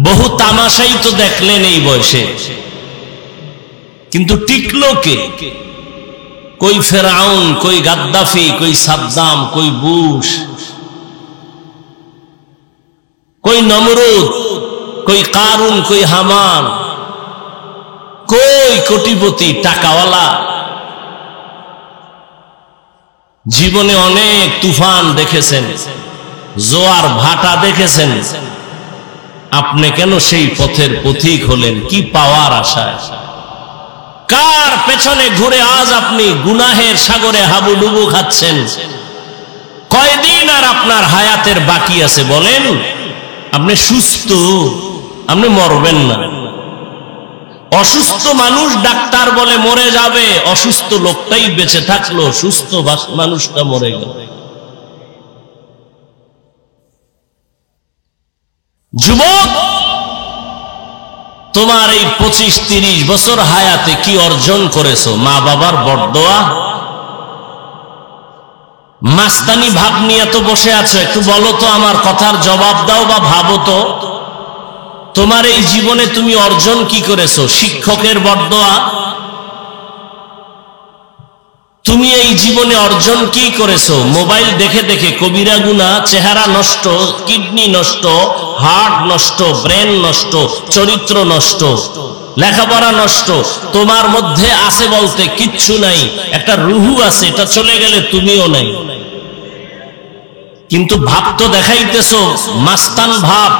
বহু তামাশাই তো দেখলেন এই বয়সে কিন্তু টিকলো কে কই ফেরাউন কই গাদ্দাফি কই সাদ্দাম কই বুশ কই নমরুদ কই কারুন কই হামান কই কোটিপতি টাকাওয়ালা জীবনে অনেক তুফান দেখেছেন জোয়ার ভাটা দেখেছেন আপনি কেন সেই পথের পথিক হলেন কি পাওয়ার আশায় কার পেছনে ঘুরে আজ আপনি গুনাহের সাগরে হাবুডুবু খাচ্ছেন কয়দিন আর আপনার হায়াতের বাকি আছে বলেন আপনি সুস্থ আপনি মরবেন না অসুস্থ মানুষ ডাক্তার বলে মরে যাবে অসুস্থ লোকটাই বেঁচে থাকলো সুস্থ মানুষটা মরে গেল যুবক তোমার এই 25-30 বছর হায়াতে কি অর্জন করেছো মা বাবার বরদোয়া মাস্তানি ভাব নিয়ে তো বসে আছো একটু বলো তো আমার কথার জবাব দাও বা ভাবো তো তোমার এই জীবনে তুমি অর্জন কি করেছো শিক্ষকের বরদোয়া তুমি এই জীবনে অর্জন কি করেছো মোবাইল দেখে দেখে কবিরা গুনাহ চেহারা নষ্ট কিডনি নষ্ট হার্ট নষ্ট ব্রেন নষ্ট চরিত্র নষ্ট লেখাপড়া নষ্ট তোমার মধ্যে আছে বলতে কিচ্ছু নাই একটা রুহু আছে এটা চলে গেলে তুমিও নাই কিন্তু ভাব তো দেখাইতেছো মাস্তান ভাব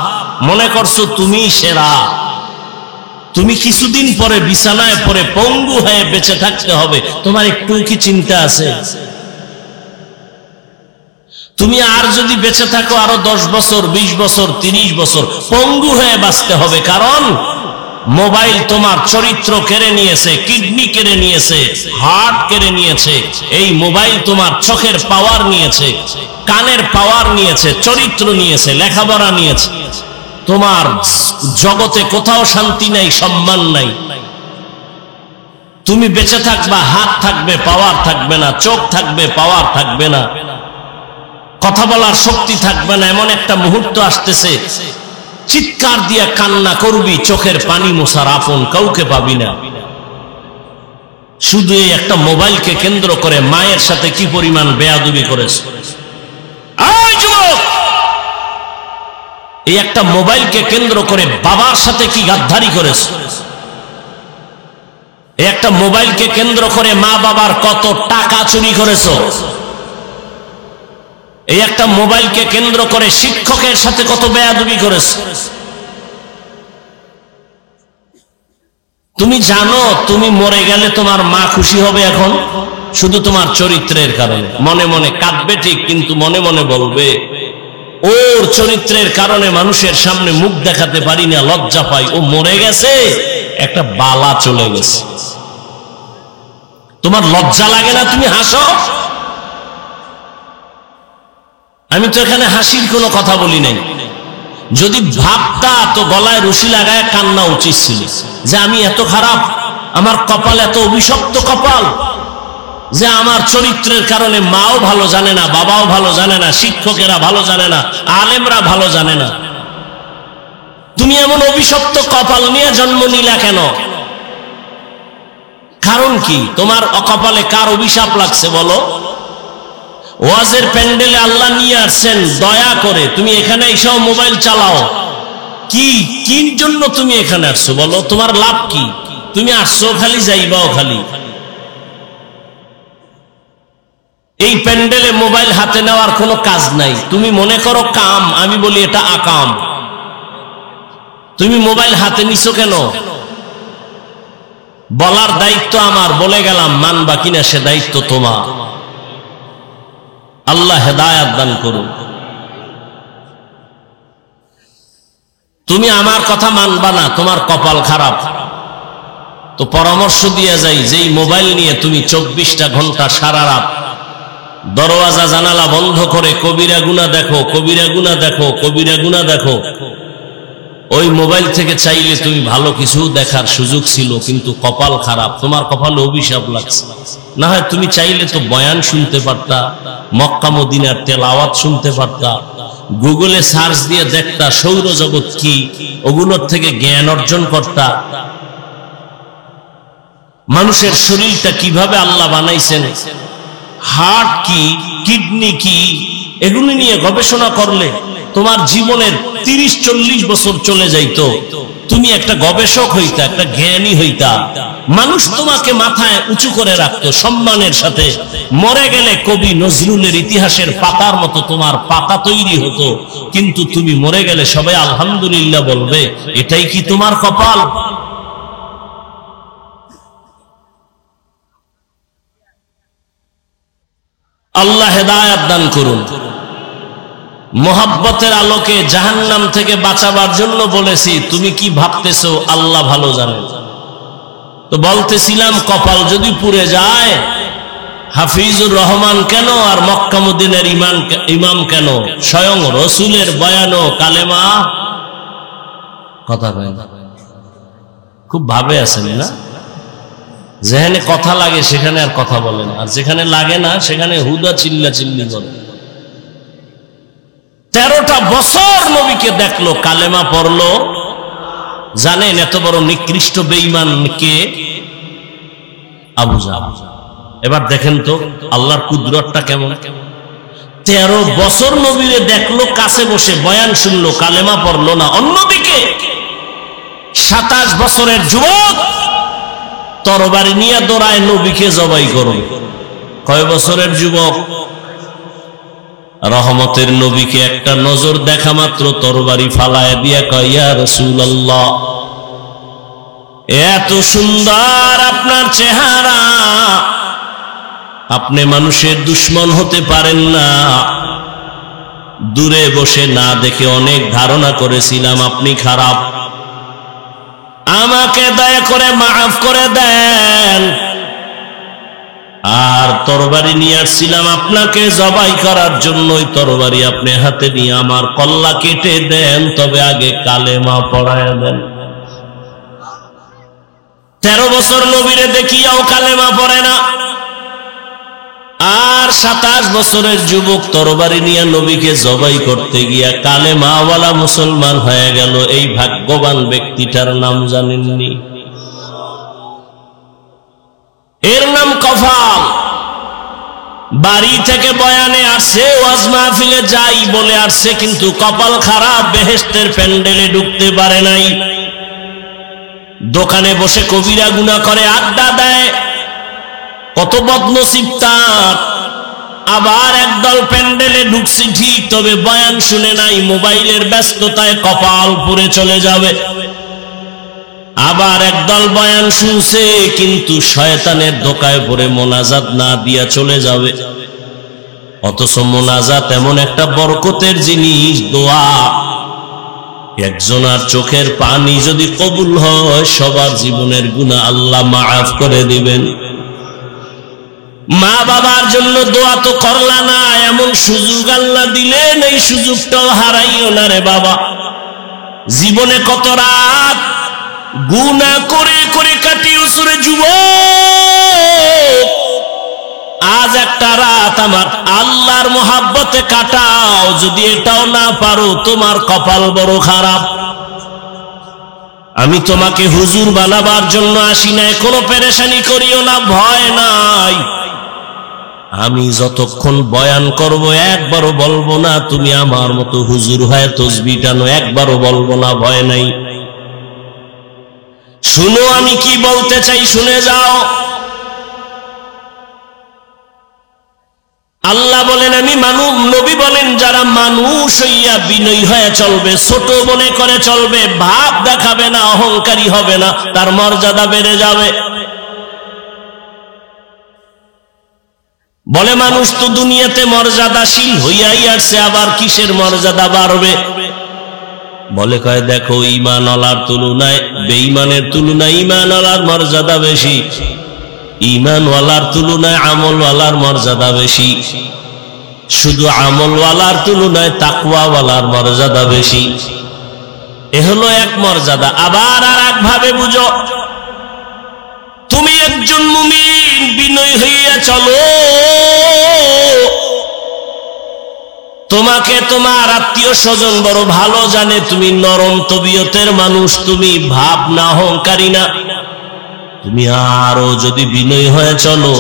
মনে করছো তুমি সেরা তুমি কিছুদিন পরে বিছানায় পড়ে পঙ্গু হয়ে বেঁচে থাকতে হবে তোমার একটু কি চিন্তা আছে তুমি আর যদি বেঁচে থাকো আরো 10 বছর 20 বছর 30 বছর পঙ্গু হয়ে বাঁচতে হবে কারণ মোবাইল তোমার চরিত্র কেড়ে নিয়েছে কিডনি কেড়ে নিয়েছে হার্ট কেড়ে নিয়েছে এই মোবাইল তোমার চোখের পাওয়ার নিয়েছে কানের পাওয়ার নিয়েছে চরিত্র নিয়েছে লেখাপড়া নিয়েছে তোমার জগতে কোথাও শান্তি নাই সম্মান নাই তুমি বেঁচে থাকবা হাত থাকবে পাওয়ার থাকবে না চোখ থাকবে পাওয়ার থাকবে না কথা বলার শক্তি থাকবে না এমন একটা মুহূর্ত আসতেছে চিৎকার দিয়া কান্না করবি চোখের পানি মোছার আপন কাউকে পাবি না শুধু এই একটা মোবাইলকে কেন্দ্র করে মায়ের সাথে কি পরিমাণ বেয়াদবি করেছে। এই যুবক, এই একটা মোবাইলকে কেন্দ্র করে বাবার সাথে কি গাদ্দারি করেছে। এই একটা মোবাইলকে কেন্দ্র করে মা বাবার কত টাকা চুরি করেছো। এই একটা মোবাইলকে কেন্দ্র করে শিক্ষকের সাথে কত বেয়াদবি করেছে। তুমি জানো তুমি মরে গেলে তোমার মা খুশি হবে এখন শুধু তোমার চরিত্রের কারণে। মনে মনে কাঁদবে ঠিক, কিন্তু মনে মনে বলবে ওর চরিত্রের কারণে মানুষের সামনে মুখ দেখাতে পারি না, লজ্জা পাই। ও মরে গেছে, একটা বালা চলে গেছে। তোমার লজ্জা লাগে না? তুমি হাসো। আমি তো এখানে হাসির কোনো কথা বলি নাই। যদি ভাবতা তো গলায় রশি লাগায় কান্না উচিত ছিল যে আমি এত খারাপ, আমার কপাল এত অভিশপ্ত কপাল যে আমার চরিত্রের কারণে মাও ভালো জানে না, বাবাও ভালো জানে না, শিক্ষকেরা ভালো জানে না, আলেমরা ভালো জানে না। তুমি এমন অভিশপ্ত কপাল নিয়ে জন্ম নিলা কেন? কারণ কি? তোমার কপালে কার অভিশাপ লাগছে বলো? ওয়াজের প্যান্ডেলে আল্লাহ নিয়ে আসছেন দয়া করে, তুমি এখানে এসেও মোবাইল চালাও। কি জন্য তুমি এখানে আসছো বলো? তোমার লাভ কি? তুমি আসছো খালি, যাইবাও খালি। এই প্যান্ডেলে মোবাইল হাতে নেওয়ার কোনো কাজ নাই। তুমি মনে করো কাম, আমি বলি এটা আকাম। তুমি মোবাইল হাতে নিছো কেন? বলার দায়িত্ব আমার, বলে গেলাম, মানবা কিনা সে দায়িত্ব তোমার। আল্লাহ হেদায়াত দান করুন। তুমি আমার কথা মানবা না, তোমার কপাল খারাপ। তো পরামর্শ দিয়ে যাই, যেই মোবাইল নিয়ে তুমি 24টা ঘন্টা সারা রাত দরওয়াজা জানালা বন্ধ করে কবিরা গুনাহ দেখো, কবিরা গুনাহ দেখো, কবিরা গুনাহ দেখো, ওই মোবাইল থেকে চাইলে তুমি ভালো কিছু দেখার সুযোগ ছিল, কিন্তু কপাল খারাপ, তোমার কপালে অভিশাপ লাগছে। না হয় তুমি চাইলে তো বয়ান শুনতে পারতা, মক্কা মদিনার তেলাওয়াত শুনতে পারতা, গুগলে সার্চ দিয়ে দেখতা সৌরজগৎ কি, ওগুলোর থেকে জ্ঞান অর্জন করতা। মানুষের শরীরটা কিভাবে আল্লাহ বানাইছেন, হার্ট কি, কিডনি কি, এগুলি নিয়ে গবেষণা করলে তোমার জীবনের 30-40 বছর চলে যাইতো। তুমি একটা গবেষক হইতা, একটা জ্ঞানী হইতা। মানুষ তোমাকে মাথায় উঁচু করে রাখতো সম্মানের সাথে। মরে গেলে কবি নজরুলের ইতিহাসের পাতার মতো তোমার পাতা তৈরি হতো, কিন্তু তুমি মরে গেলে সবাই আলহামদুলিল্লাহ বলবে। এটাই কি তোমার কপাল? আল্লাহ হেদায়াত দান করুন। মোহাব্বতের আলোকে জাহান্নাম থেকে বাঁচাবার জন্য বলেছি, তুমি কি ভাবতেছো আল্লাহ ভালো জানেন। তো বলতেছিলাম কপাল যদি পুড়ে যায়, হাফিজুর রহমান কেন আর মক্কা মদিনার ইমাম কেন, স্বয়ং রসুলের বয়ানও কালেমা কথা কয় না। খুব ভাবে আছেন না? যেখানে কথা লাগে সেখানে আর কথা বলেন, আর যেখানে লাগে না সেখানে হুদা চিল্লা চিল্লি করে। 13টা বছর নবীকে দেখলো, কালেমা পড়লো। জানেন এত বড় নিকৃষ্ট বেঈমান কে? আবু জাহল। এবার দেখেন তো আল্লাহর কুদরতটা কেমন। 13 বছর নবীরে দেখলো, কাছে বসে বয়ান শুনলো, কালেমা পড়লো না। অন্যদিকে 27 বছরের যুবক তরবারি নিয়ে দৌড়ায় নবীকে জবাই করো। কয় বছরের যুবক? রহমতের নবীকে একটা নজর দেখা মাত্র তরবারি ফালায় দিয়া কয়, ইয়া রাসূলুল্লাহ, এত সুন্দর আপনার চেহারা, আপনি মানুষের দুশ্মন হতে পারেন না। দূরে বসে না দেখে অনেক ধারণা করেছিলাম আপনি খারাপ, আমাকে দয়া করে মাফ করে দেন। আর তরবারি নিয়ে আসছিলাম আপনাকে জবাই করার জন্য, তরবারি আপনি হাতে নিয়ে আমার কল্লা কেটে দেন, তবে আগে কালেমা পড়ায় দেন। 13 বছর নবীরে দেখিয়াও কালেমা পড়ে না, আর 27 বছরের যুবক তরবারি নিয়ে নবীকে জবাই করতে গিয়া কালেমাওয়ালা মুসলমান হয়ে গেল। এই ভাগ্যবান ব্যক্তিটার নাম জানেননি? এর নাম কপাল। বাড়ি থেকে বয়ানে আসছে, ওয়াজ মাহফিলে যাই বলে আসছে, কিন্তু কপাল খারাপ, বেহেশতের প্যান্ডেলে ঢুকতে পারে নাই। দোকানে বসে কবিরা গুনাহ করে আড্ডা দেয়, কত বদনসিব তার। আবার একদল প্যান্ডেলে ঢুকছে ঠিক, তবে বয়ান শুনে নাই, মোবাইলের ব্যস্ততায় কপাল পুড়ে চলে যাবে। আবার একদল বয়ান শুনছে, কিন্তু শয়তানের ধোঁকায় পড়ে মোনাজাত না দিয়া চলে যাবে। অথচ মোনাজাত এমন একটা বরকতের জিনিস, দোয়া। একজনের চোখের পানি যদি কবুল হয়, সবার জীবনের গুনাহ আল্লাহ মাফ করে দিবেন। মা বাবার জন্য দোয়া তো করলা না, এমন সুযোগ আল্লাহ দিলেন, এই সুযোগটাও হারাইও না রে বাবা। জীবনে কত রাত গুনাহ করে করে কাটিয়ে উসুরে যুবক, আজ একটা রাত আমার আল্লাহর মোহাব্বতে কাটাও। যদি এটাও না পারো, তোমার কপাল বড় খারাপ। আমি তোমাকে হুজুর বানাবার জন্য আসি নাই, কোনো পেরেশানি করিও না, ভয় নাই। আমি যতক্ষণ বয়ান করব একবারও বলবো না তুমি আমার মতো হুজুর হয়ে তসবিহ টানো, একবারও বলবো না, ভয় নাই। শুনো আমি কি বলতে চাই, শুনে যাও। আল্লাহ বলেন আমি মানুষ, নবী বলেন যারা মানুষ হইয়া বিনয়ী হয়ে চলবে, ছোট মনে করে চলবে, ভাব দেখাবে না, অহংকারী হবে না, তার মর্যাদা বেড়ে যাবে। বলে মানুষ তো দুনিয়াতে মর্যাদাশীল হইয়াই আসছে, আবার কিসের মর্যাদা বাড়বে? বলে কয় দেখো, ঈমানওয়ালার তুলনায় বেঈমানের তুলনায় ঈমানওয়ালার মর্যাদা বেশি, ঈমানওয়ালার তুলনায় আমলওয়ালার মর্যাদা বেশি, শুধু আমলওয়ালার তুলনায় তাকওয়াওয়ালার মর্যাদা বেশি। এ হলো এক মর্যাদা। আবার আর এক ভাবে বুঝো, তুমি একজন মুমিন বিনয়ী হইয়া চলো, তোমাকে তোমার আত্মীয় স্বজন বড় ভালো জানে, তুমি নরম তবিয়তের মানুষ, তুমি ভাব না, অহংকারী না। তুমি আরো যদি বিনয়ী হয়ে চলো,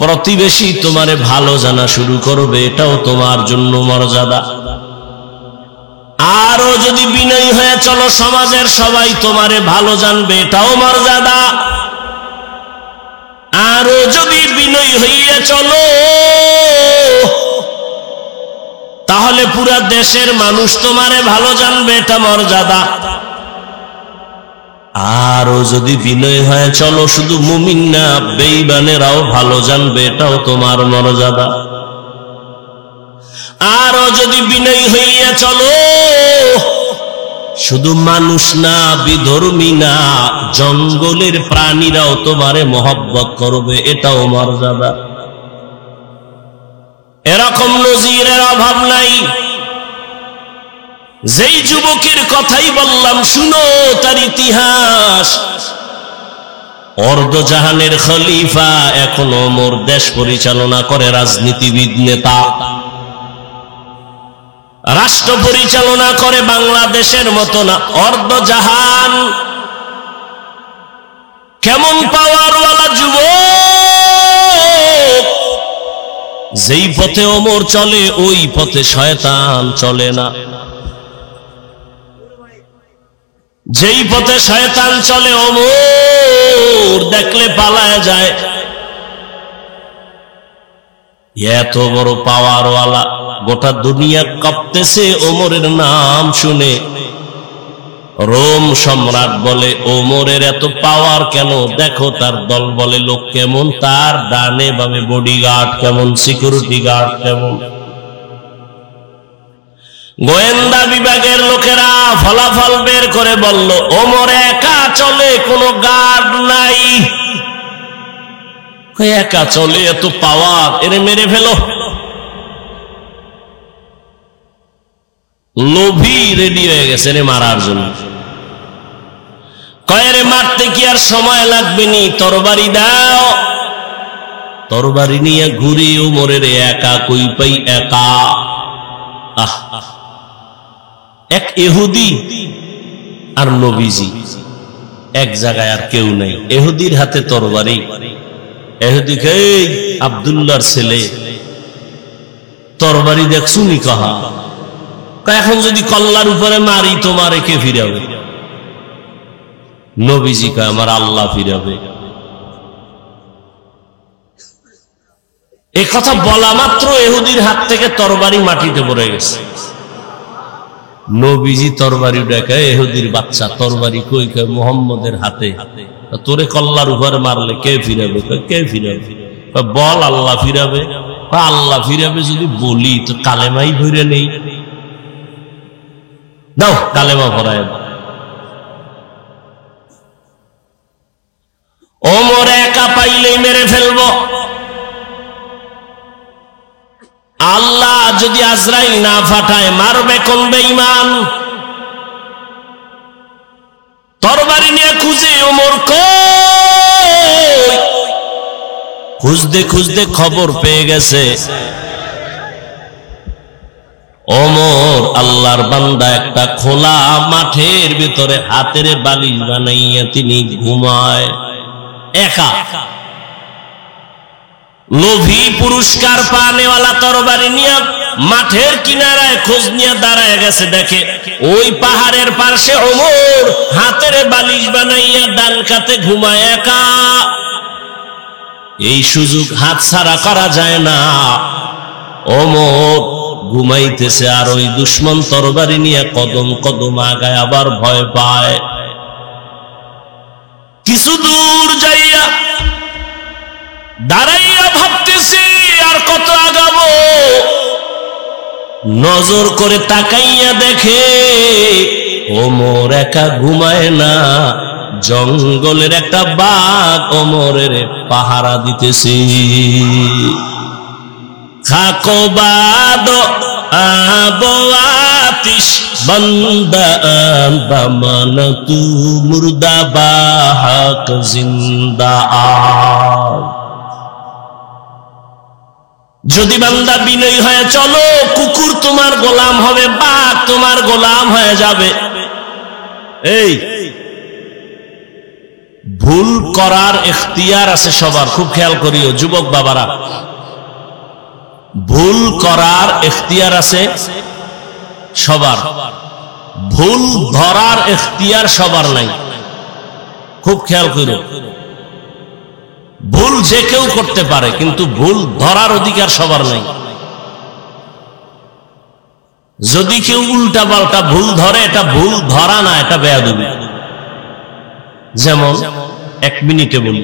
প্রতিবেশী তোমারে ভালো জানা শুরু করবে, এটাও তোমার জন্য মর্যাদা। আরো যদি বিনয়ী হয়ে চলো, সমাজের সবাই তোমারে ভালো জানবে, এটাও মর্যাদা। আরো যদি বিনয়ী হইয়া চলো, তাহলে পুরা দেশের মানুষ তোমারে ভালো জানবে, এটা মর্যাদা। আরো যদি বিনয় হয়ে চলো, শুধু মুমিন না বেঈমানেরাও ভালো জানবে, এটাও তোমার মর্যাদা। আরো যদি বিনয়ী হইয়া চলো, শুধু মানুষ না, বিধর্মী না, জঙ্গলের প্রাণীরাও তোমারে মহব্বত করবে, এটাও মর্যাদা। এরকম নজিরের অভাব নাই। যেই যুবকের কথাই বললাম, শুনো তার ইতিহাস। অর্ধজাহানের খলিফা, এখনো ওমর দেশ পরিচালনা করে, রাজনীতিবিদ, নেতা, রাষ্ট্র পরিচালনা করে, বাংলাদেশের মতো না, অর্ধজাহান। কেমন পাওয়ারওয়ালা যুবক! যেই পথে ওমর চলে, ওই পথে শয়তান চলে না। যেই পথে শয়তান চলে, ওমর দেখলে পালায় যায়। এত বড় পাওয়ারওয়ালা, গোটা দুনিয়া কাঁপতেছে ওমরের নাম শুনে। রোম সম্রাট বলে ওমরের এত পাওয়ার কেন? দেখো তার দল বলে লোক কেমন, তার ডানে বামে বডিগার্ড কেমন, সিকিউরিটি গার্ড কেমন। গোয়েন্দা বিভাগের লোকেরা ফলাফল বের করে বলল, ওমর একা চলে, কোনো গার্ড নাই, একা চলে, এত পাওয়ার, এরে মেরে ফেলো। লোভী রেডি হয়ে গেছে রে মারার জন্য। কয়েরে মারতে কি আর সময় লাগবে নি, তরবারি দাও। তরবারি নিয়ে ঘুরে ওমরের একা কই পাই, একা। এক ইহুদি আর নবীজি এক জায়গায়, আর কেউ নেই। ইহুদির হাতে তরবারি, এদিকে আব্দুল্লাহর ছেলে তরবারি দেখছুনি কাহা, এখন যদি কল্লার উপরে মারি তোমারে কে ফিরাবে? নবীজি কয় আমার আল্লাহ ফিরাবে। এ কথা বলা মাত্র ইহুদির হাত থেকে তরবারি মাটিতে পড়ে গেছে। নবীজি তরবারি দেখায়, ইহুদির বাচ্চা তরবারি কই? কয় মুহাম্মদের হাতে। তোরে কল্লার উপরে মারলে কে ফিরাবে? কে ফিরাবে? বল আল্লাহ ফিরাবে। আল্লাহ ফিরাবে যদি বলি তো কালেমাই ভরে নেই, দাও কালেমা ভরায়। ওমর একা পাইলেই মেরে ফেলবো। আল্লাহ যদি আজরাইল না পাঠায় মারবে কোন বেঈমান? তরবারি নিয়ে খুঁজে ওমর কই, খুঁজতে খুঁজতে খবর পেয়ে গেছে ওমর আল্লাহর বান্দা একটা খোলা মাঠের ভিতরে হাতের বালিশ বানাইয়া তিনি ঘুমায় একা। লোভী পুরস্কার পানেওয়ালা তরবারি নিয়ে মাঠের কিনারায় খোঁজ নিয়ে দাঁড়ায় গেছে, দেখে ওই পাহাড়ের পাশে ওমর হাতের বালিশ বানাইয়া ডান কাতে ঘুমায় একা। এই সুযোগ হাতছাড়া করা যায় না। ওমর ঘুমাইতেছে আর ওই দুশ্মন তরবারি নিয়ে কদম কদম আগায়, আবার ভয় পায়। কিছু দূর যাইয়া দাঁড়াইয়া ভাবতেছি আর কত আগাবো। নজর করে তাকাইয়া দেখে ওমর একা ঘুমায় না, জঙ্গলের একটা বাঘ ওমরের পাহারা দিতেছে। খাকো বাদ আবো আতিশ বন্দা বামান তু মুর্দা বাহক জিন্দা। যদি বান্দা বিনয়ী হয়ে চলো, কুকুর তোমার গোলাম হবে, বাঘ তোমার গোলাম হয়ে যাবে। এই ভুল করার এখতিয়ার আছে সবার, খুব খেয়াল করিও যুবক বাবারা। ভুল করার এখতিয়ার আছে সবার, ভুল ধরার এখতিয়ার সবার নাই। খুব খেয়াল করিও, ভুল যে কেউ করতে পারে কিন্তু ভুল ধরার অধিকার সবার নাই। যদি কেউ উল্টা পাল্টা ভুল ধরে, এটা ভুল ধরা না, এটা বেয়াদবি। যেমন এক মিনিটে বলি,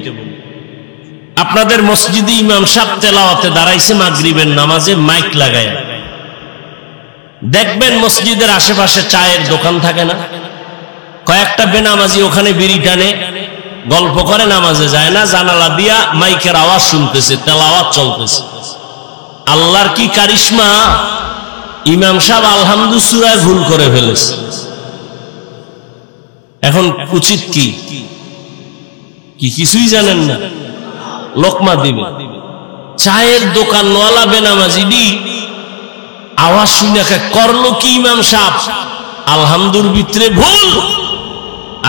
আপনাদের মসজিদে ইমাম সাহেব তেলাওয়াতে দাঁড়াইছে মাগরিবের নামাজে মাইক লাগায়, দেখবেন মসজিদের আশেপাশে চায়ের দোকান থাকে না, কয়েকটা বেনামাজি ওখানে বিড়ি টানে, গল্প করে, নামাজে যায় না, জানালা দিয়া মাইকের আওয়াজ শুনতেছে, তেলাওয়াত চলতেছে। আল্লাহর কি কারিশমা, ইমাম সাহেব আলহামদু সূরায় ভুল করে ফেলেছে। এখন উচিত কি? কিছুই জানেন না, লোকমা দিবে। চায়ের দোকানওয়ালা বেনামাজি আওয়াজ শুনে করলো কি ইমাম সাহেব, আলহামদুর ভিতরে ভুল,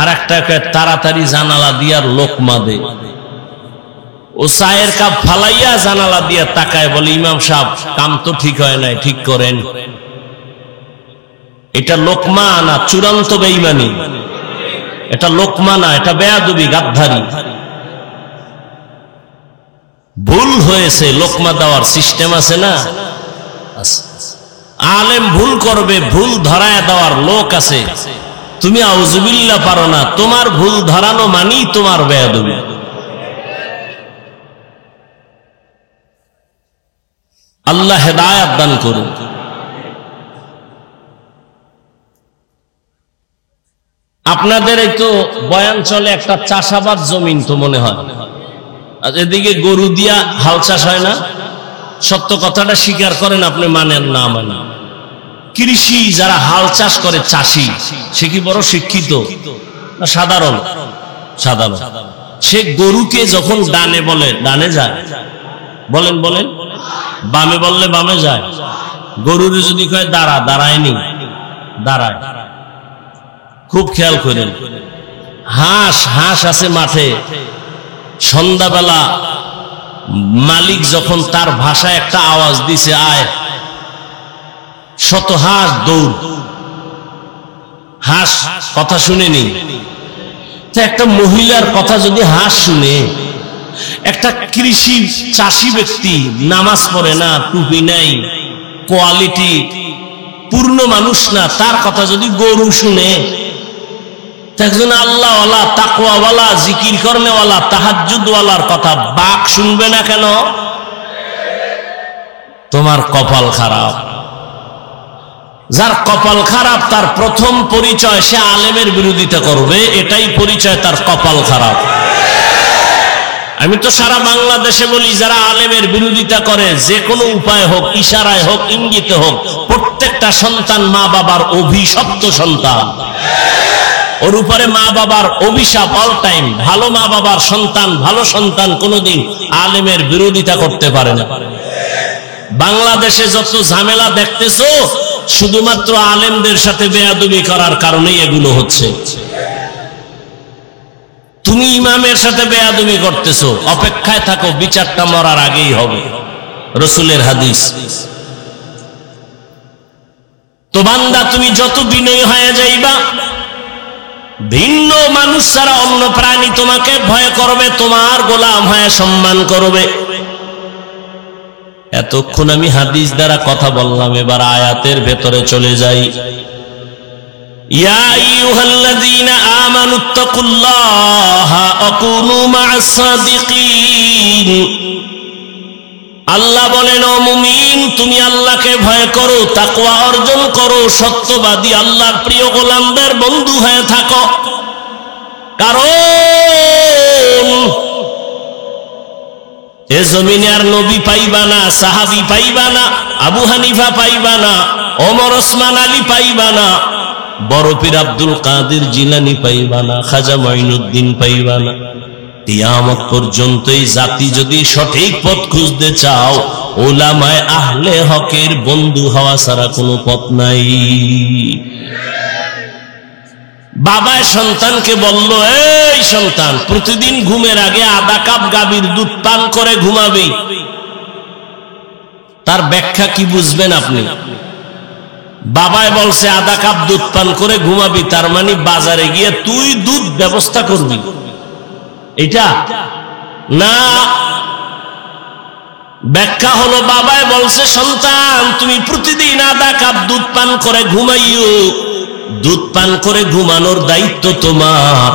আর একটা তাড়াতাড়ি জানালা দিয়ার লোকমা দে। ও চায়ের কাপ ফালাইয়া জানালা দিয়া তাকায়, বলে ইমাম সাহেব কাম তো ঠিক হয় নাই, ঠিক করেন। এটা লোকমা না চূড়ান্ত বেঈমানি, এটা লোকমা না, এটা বেয়াদবি, গাদ্দারি। ভুল হয়েছে, লোকমা দেওয়ার সিস্টেম আছে না? আলেম ভুল করবে, ভুল ধরায় দেওয়ার লোক আছে। তুমি আউযুবিল্লাহ পারো না, তোমার ভুল ধরানো মানেই তোমার বেয়াদবি। আল্লাহ হেদায়েত দান করুন। আপনাদের এই তো বয়ান চলে একটা চাষাবাদ জমিন তো মনে হয়, আর এদিকে গরু দিয়া হাল চাষ হয় না। সত্য কথাটা স্বীকার করেন, আপনি মানেন না মানেন। কৃষি যারা হাল চাষ করে, চাষি, সে কি বড় শিক্ষিত না সাধারণ? সাধারণ। সে গরুকে যখন ডানে বলে ডানে যায়, বলেন বলেন, বামে বললে বামে যায়। গরুর যদি কয় দাঁড়া, দাঁড়ায়নি, দাঁড়ায়। খুব খেয়াল করেন। হাঁস আছে মাঠে, সন্ধ্যাবেলা মালিক যখন তার ভাষায় একটা আওয়াজ দিছে আয়, শত হাঁস দৌড়। হাঁস কথা শুনেনি, একটা মহিলার কথা যদি হাঁস শুনে, একটা কৃষি চাষী ব্যক্তি নামাজ পড়ে না, টুপি নাই, কোয়ালিটি পূর্ণ মানুষ না, তার কথা যদি গরু শুনে, একজন আল্লাহওয়ালা, তাকওয়াওয়ালা, জিকির করনেওয়ালা, তাহাজ্জুদওয়ালার কথা বাঘ শুনবে না কেন? তোমার কপাল খারাপ। যার কপাল খারাপ তার প্রথম পরিচয় সে আলেমের বিরোধিতা করবে, এটাই পরিচয় তার কপাল খারাপ। আমি তো সারা বাংলাদেশে বলি, যারা আলেমের বিরোধিতা করে, যে কোনো উপায় হোক, ইশারায় হোক, ইঙ্গিতে হোক, প্রত্যেকটা সন্তান মা বাবার অভিশপ্ত সন্তান। ওর উপরে মা বাবার অভিশাপ অল টাইম। ভালো মা বাবার সন্তান, ভালো সন্তান কোনোদিন আলেমের বিরোধিতা করতে পারে না। বাংলাদেশে যত ঝামেলা দেখতেছো, শুধুমাত্র আলেমদের সাথে বেয়াদবি করার কারণেই এগুলো হচ্ছে। তুমি ইমামের সাথে বেয়াদবি করতেছো, অপেক্ষায় থাকো, বিচারটা মরার আগেই হবে, রসুলের হাদিস। তো বান্দা, তুমি যত বিনয়ী হয়ে যাইবা, ভিন্ন মানুষ ছাড়া অন্য প্রাণী তোমাকে ভয় করবে, তোমার গোলাম হয়ে সম্মান করবে। এতক্ষণ আমি হাদিস দ্বারা কথা বললাম, এবার আয়াতের ভেতরে চলে যাই। ইয়া আইয়ুহাল্লাযীনা আমানুত্তাকুল্লাহা ওয়া কুনু মা'আস সাদিকিন। আল্লাহ বলেন, ও মুমিন, তুমি আল্লাহকে ভয় করো, তাকওয়া অর্জন করো, সত্যবাদী আল্লাহর প্রিয় গোলামদের বন্ধু হয়ে থাকো। কারণ এ জমিনে আর নবী পাইবা না, সাহাবী পাইবা না, আবু হানিফা পাইবা না, ওমর ওসমান আলী পাইবা না, বড় পীর আব্দুল কাদের জিলানী পাইবা না, খাজা মাইনুদ্দিন পাইবা না। কিয়ামত পর্যন্ত এই জাতি যদি সঠিক পথ খুঁজতে চাও, উলামায়ে আহলে হকের বন্ধু হওয়া ছাড়া কোনো পথ নাই। বাবায় সন্তানকে বলল, এই সন্তান, প্রতিদিন ঘুমের আগে আধা কাপ গাভীর দুধ পান করে ঘুমাবি। তার ব্যাখ্যা কি বুঝবেন আপনি? বাবায় বলছে আধা কাপ দুধ পান করে ঘুমাবি, তার মানে বাজারে গিয়ে তুই দুধ ব্যবস্থা করবি, এটা না। ব্যাখ্যা হলো, বাবায় বলছে সন্তান, তুমি প্রতিদিন আধা কাপ দুধ পান করে ঘুমাইও, দুধ পান করে ঘুমানোর দায়িত্ব তোমার,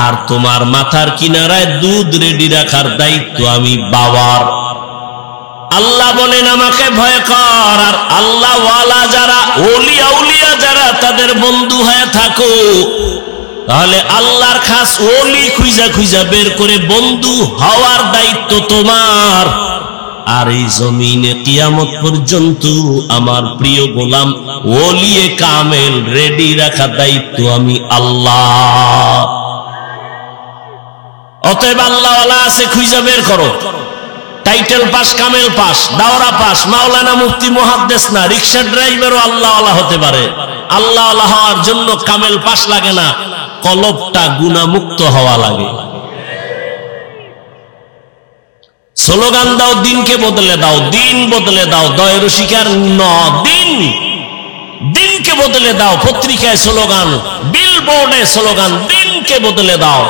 আর তোমার মাথার কিনারায় দুধ রেডি রাখার দায়িত্ব আমি বাবার। আল্লাহ বলেন, আমাকে ভয় কর, আর আল্লাহ ওয়ালা যারা, ওলিয়া উলিয়া যারা, তাদের বন্ধু হয়ে থাকো। তাহলে আল্লাহর খাস ওলি খুঁজা খুঁজা বের করে বন্ধু হওয়ার দায়িত্ব তোমার। আর এই জমিনে কিয়ামত পর্যন্ত আমার প্রিয় গোলাম ওলিয়ে কামেল রেডি রাখার দায়িত্ব আমি আল্লাহ। অতএব আল্লাহওয়ালা আছে খুঁজা বের করো। টাইটেল পাস, কামেল পাস, দাওরা পাস, মাওলানা, মুফতি, মুহাদ্দিস না, রিকশা ড্রাইভারও আল্লাহওয়ালা হতে পারে। আল্লাহওয়ালা হওয়ার জন্য কামেল পাস লাগে না, কলবটা গুনাহমুক্ত হওয়া লাগে। স্লোগান দাও, দিনকে বদলে দাও, দিন বদলে দাও, দয়ের শিকার ন দিন, দিনকে বদলে দাও। পত্রিকায় স্লোগান, বিলবোর্ডে স্লোগান, দিনকে বদলে দাও।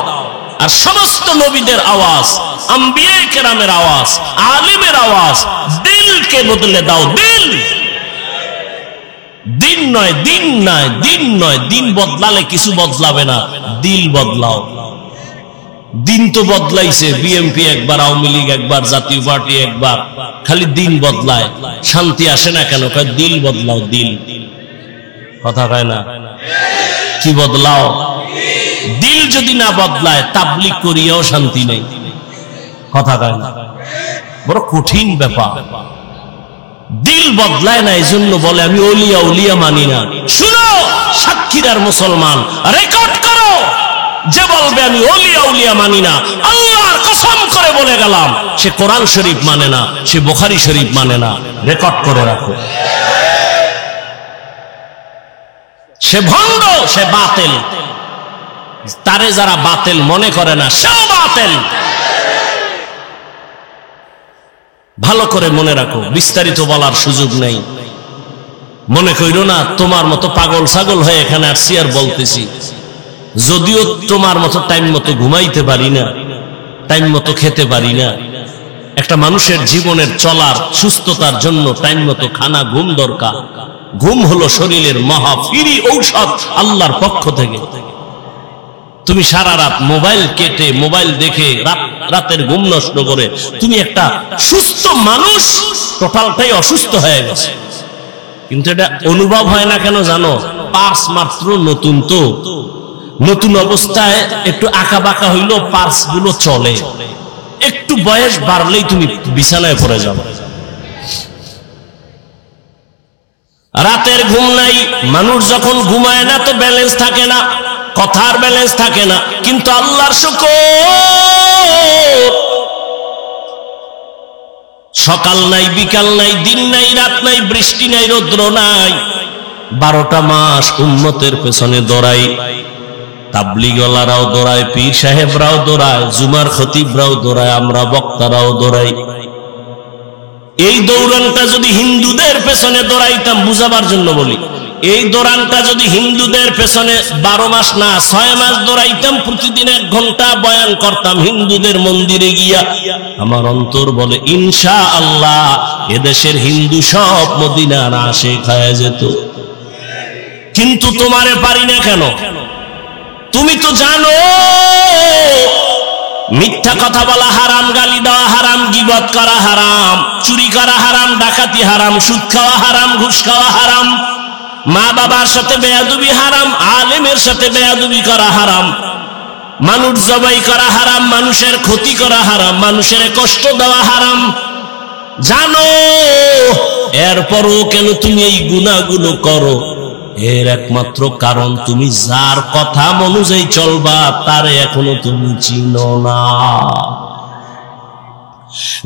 আর সমস্ত নবীদের আওয়াজ, আম্বিয়ায়ে কেরামের আওয়াজ, আলিমের আওয়াজ, দিলকে বদলে দাও। দিল, দিন নয়, দিন নয়, দিন নয়। দিন বদলালে কিছু বদলাবে না, দিল বদলাও। দিন তো বদলাইছে, বিএনপি একবার, আওয়ামী লীগ একবার, জাতীয় পার্টি একবার, খালি দিন বদলায়, শান্তি আসে না কেন? কয় দিল বদলাও, দিল। কথা কয় না? কি বদলাও? দিল যদি না বদলায়, তাবলীগ করিয়াও শান্তি নেই। কথা কয় না? বড় কঠিন ব্যাপার। দিল বদলায় না, এই জন্য বলে আমি ওলিয়া উলিয়া মানি না। শুনো সাক্ষীরার মুসলমান, রেকর্ড করো, যে বলবে আমি ওলিয়া উলিয়া মানি না, আল্লাহর কসম করে বলে গেলাম, সে কোরআন শরীফ মানে না, সে বুখারী শরীফ মানে না। রেকর্ড করে রাখো। সে ভণ্ড, সে বাতিল। তারে যারা বাতিল মনে করে না, সেও বাতিল। ভালো করে মনে রাখো, বিস্তারিত বলার সুযোগ নেই। মনে কইরো না তোমার মতো পাগল ছাগল হয়ে এখানে আসছি আর বলতেছি। যদিও তোমার মতো টাইম মতো ঘুমাইতে পারি না, টাইম মতো খেতে পারি না। একটা মানুষের জীবনের চলার সুস্থতার জন্য টাইম মতো খানা ঘুম দরকার। ঘুম হলো শরীরের মহা ফ্রি ঔষধ আল্লাহর পক্ষ থেকে। তুমি সারা রাত মোবাইল কেটে মোবাইল দেখে রাতের ঘুম নষ্ট করে তুমি একটা সুস্থ মানুষ টোটালটাই অসুস্থ হয়ে গেছে। কিন্তু এটা অনুভব হয় না কেন জানো? পার্স মাত্র নতুন, তো নতুন অবস্থায় একটু আঁকা বাঁকা হইলো পার্স গুলো চলে, একটু বয়স বাড়লেই তুমি বিছানায় পড়ে যাও। রাতের ঘুম নাই। মানুষ যখন ঘুমায় না তো ব্যালেন্স থাকে না, কথার ব্যালেন্স থাকে না। কিন্তু আল্লাহর শুকর, সকাল নাই বিকাল নাই, দিন নাই রাত নাই, বৃষ্টি নাই রৌদ্র নাই, 12টা মাস উম্মতের পেছনে দৌড়াই। তাবলীগওয়ালারাও দৌড়ায়, পীর সাহেবরাও দৌড়ায়, জুমার খতিবরাও দৌড়ায়, আমরা বক্তারাও দৌড়াই। এই দৌড়ানটা যদি হিন্দুদের পেছনে দৌড়াইতাম, বুঝাবার জন্য বলি, এই দৌড়ানটা যদি হিন্দুদের পেছনে 12 মাস না 6 মাস দৌড়াইতাম, প্রতিদিন 1 ঘন্টা বয়ান করতাম হিন্দুদের মন্দিরে গিয়া, আমার অন্তর বলে ইনশাআল্লাহ এদেশের হিন্দু সব মদিনার আশিক হয়ে যেত। কিন্তু তোমারে পারি না কেন? তুমি তো জানো মিথ্যা কথা বলা হারাম, গালি দেওয়া হারাম, গীবত করা হারাম, চুরি করা হারাম, ডাকাতি হারাম, সুদ খাওয়া হারাম, ঘুষ খাওয়া হারাম, মা বাবার সাথে বেয়াদবি হারাম, আলেমের সাথে বেয়াদবি করা হারাম, মানুষ জবাই করা হারাম, মানুষের ক্ষতি করা হারাম, মানুষের কষ্ট দেওয়া হারাম। জানো, এরপরও কেন তুমি এই গুনাহগুলো করো? এর একমাত্র কারণ তুমি যার কথা অনুযায়ী চলবা তারে এখনো তুমি চিনো না।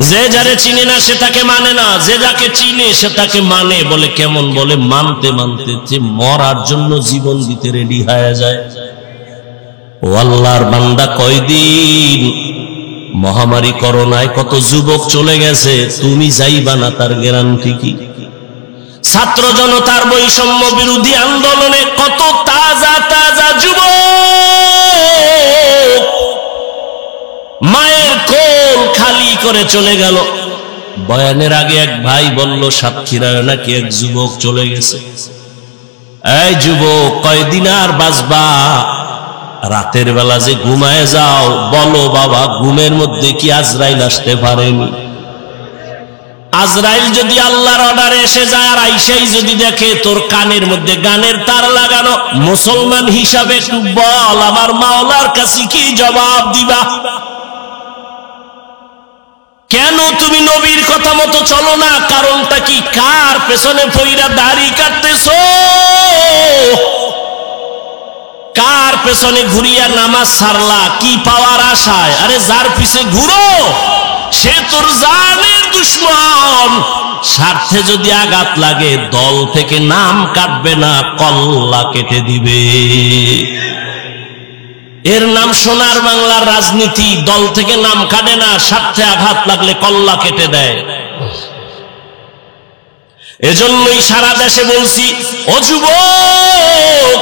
যে যারে চিনে না সে তাকে মানে না, যে যাকে চিনে সে তাকে মানে। বলে কেমন? বলে মানতে মানতে যে মরার জন্য জীবন দিতে রেডি হয়ে যায়। ও আল্লাহর বান্দা, কয়দিন মহামারী করোনায় কত যুবক চলে গেছে, তুমি যাইবা না তার গ্যারান্টি কি? ছাত্র জনতার বৈষম্য বিরোধী আন্দোলনে কত তাজা তাজা যুবক মায়ের কোল খালি করে চলে গেল। বয়ানের আগে এক ভাই বলল সাতক্ষীরায় নাকি এক যুবক চলে গেছে। এই যুবক, কয়দিন আর বাঁচবা? রাতের বেলা যে ঘুমায় যাও, বলো বাবা ঘুমের মধ্যে কি আজরাইল আসতে পারেনি? আজরাইল যদি আল্লাহর অর্ডারে এসে যায় আর আইসাই যদি দেখে তোর কানের মধ্যে গানের তার লাগানো, মুসলমান হিসাবে একটু বল আমার মাওলার কাছে কি জবাব দিবা? কেন তুমি নবীর কথা মতো চলো না? কারণটা কি? কার পেছনে পইরা দাড়ি কাটতেছো? কার পেছনে ঘুরিয়া নামাজ ছাড়লা? কি পাওয়ার আশায়? আরে যার পিছে ঘুরো সে তোর জানের দুশ্মন। স্বার্থে যদি আঘাত লাগে দল থেকে নাম কাটবে না, কল্লা কেটে দিবে। এর নাম সোনার বাংলার রাজনীতি। দল থেকে নাম কাটে না, স্বার্থে আঘাত লাগলে কল্লা কেটে দেয়। এজন্যই সারা দেশে বলছি, ও যুবক,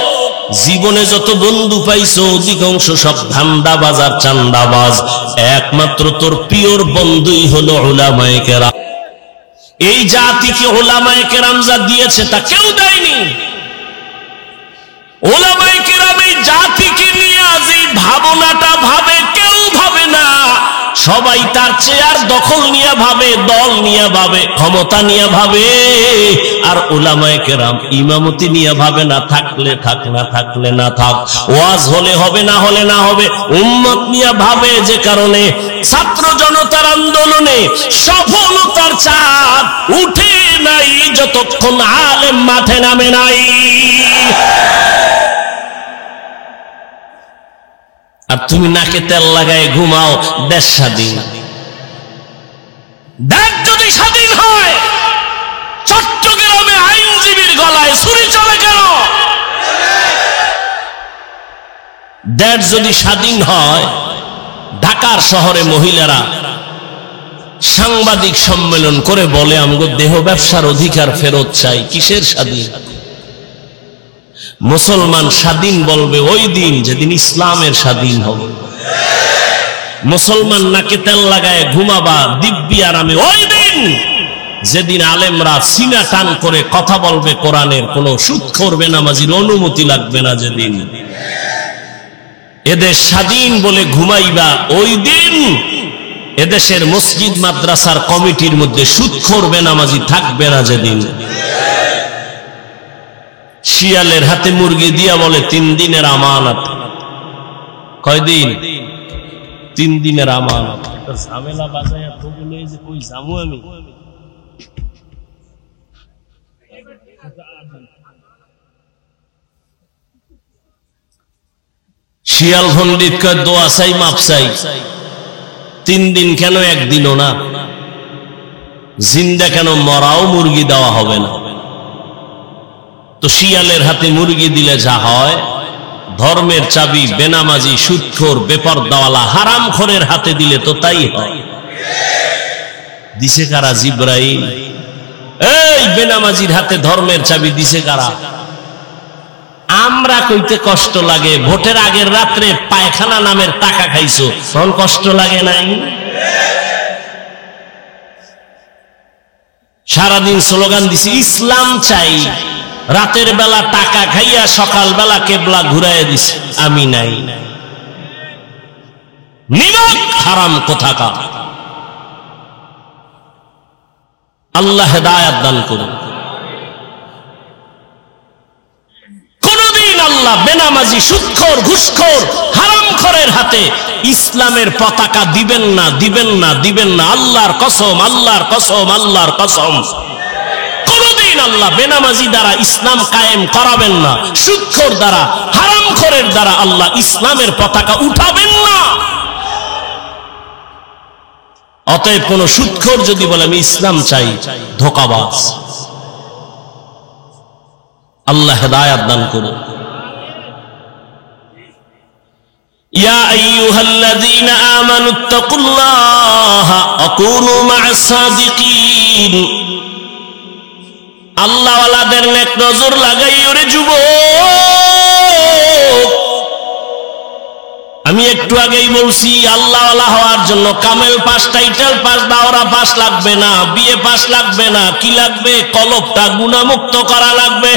জীবনে যত বন্ধু পাইছো অধিকাংশ সব ধান্দাবাজ আর চান্দাবাজ। একমাত্র তোর পিওর বন্ধুই হলো উলামায়ে কেরাম। এই জাতিকে উলামায়ে কেরাম যা দিয়েছে তা কেউ দেয়নি। উলামায়ে কেরাম এই জাতিকে নিয়ে আজ এই ভাবনাটা ভাবে, কেউ ভাবে না। সবাই তার চেয়ার দখল নিয়ে ভাবে, দল নিয়ে ভাবে, ক্ষমতা নিয়ে ভাবে। আর উলামায়ে কেরাম ইমামতি নিয়ে ভাবে না, থাকলে থাক, না থাকলে না থাক, ওয়াজ হলে হবে, না হলে না হবে। উম্মত নিয়ে ভাবে, যে কারণে ছাত্র জনতার আন্দোলনে সফলতার চাঁদ উঠে নাই যতক্ষণ আলেম মাঠে নামে নাই। আর তুমি নাকে তেল লাগায় ঘুমাও, দেশ স্বাধীন। দেশ যদি স্বাধীন হয়, চট্টগ্রামে আইনজীবীর গলায় ছুরি চলে কেন? দেশ যদি স্বাধীন হয়, ঢাকার শহরে মহিলারা সাংবাদিক সম্মেলন করে বলে আমগো দেহ ব্যবসার অধিকার ফেরত চাই। কিসের স্বাধীন? মুসলমান স্বাধীন বলবে ওই দিন যেদিন ইসলামের স্বাধীন হবে। মুসলমান নাকে তেল লাগায় ঘুমাবা দিব্যি আরামে ওই দিন যেদিন আলেমরা সিনা টান করে কথা বলবে কোরআনের, কোন সুদখোর বেনামাজির অনুমতি লাগবে না। যেদিন এদেশ স্বাধীন বলে ঘুমাইবা ওই দিন এদেশের মসজিদ মাদ্রাসার কমিটির মধ্যে সুদখোর বেনামাজি থাকবে না। যেদিন শিয়ালের হাতে মুরগি দিয়া বলে 3 দিনের আমানত। কয়দিন? 3 দিনের আমানত। ঝামেলা বাজায় তো বলে যে কই যাবো আমি। শিয়াল পণ্ডিত কয় দোয়া চাই মাপ চাই। 3 দিন কেন 1 দিনও না? জিন্দা কেন মরাও মুরগি দেওয়া হবে না? তো শিয়ালের হাতে মুরগি দিলে যা হয়, ধর্মের চাবি বেনামাজি সুদখোর বেপরদাওয়ালা হারামখোরের হাতে দিলে তো তাই হয়। দিছে কারা? জিব্রাইল। এই বেনামাজির হাতে ধর্মের চাবি দিছে কারা? আমরা কইতে কষ্ট লাগে, ভোটের আগের রাত্রে পায়খানা নামের টাকা খাইছো, তখন কষ্ট লাগে নাই? সারাদিন স্লোগান দিছি ইসলাম চাই, রাতের বেলা টাকা খাইয়া সকাল বেলা কেবলা ঘুরাইয়া দিছি, আমি নাই। নিমক হারাম কোথাকার। আল্লাহ হেদায়াত দান করুন। কোনদিন আল্লাহ বেনামাজি সুদখোর ঘুষখোর হারামখোরের হাতে ইসলামের পতাকা দিবেন না, দিবেন না, দিবেন না। আল্লাহর কসম, আল্লাহর কসম, আল্লাহর কসম। কোনদিন আল্লাহ বেনামাজি দ্বারা ইসলাম কায়েম করাবেন না, সুদখোর দ্বারা হারামখোরের দ্বারা আল্লাহ ইসলামের পতাকা উঠাবেন না। অতএব কোন সুদখোর যদি বলে আমি ইসলাম চাই, ধোঁকাবাজ। আল্লাহ হেদায়াত দান করুন। ইয়া আইয়ুহাল্লাযীনা আমানুত্তাকুল্লাহা ওয়া কুনু মা'আস সাদিকিন। আল্লাহওয়ালাদের নেক নজর লাগাই ওরে যুবক। আমি একটু আগেই বলছি আল্লাহওয়ালা হওয়ার জন্য কামেল পাস, টাইটেল পাস, দাওরা পাস লাগবে না, বিএ পাস লাগবে না। কি লাগবে? কলবটা গুনাহমুক্ত করা লাগবে।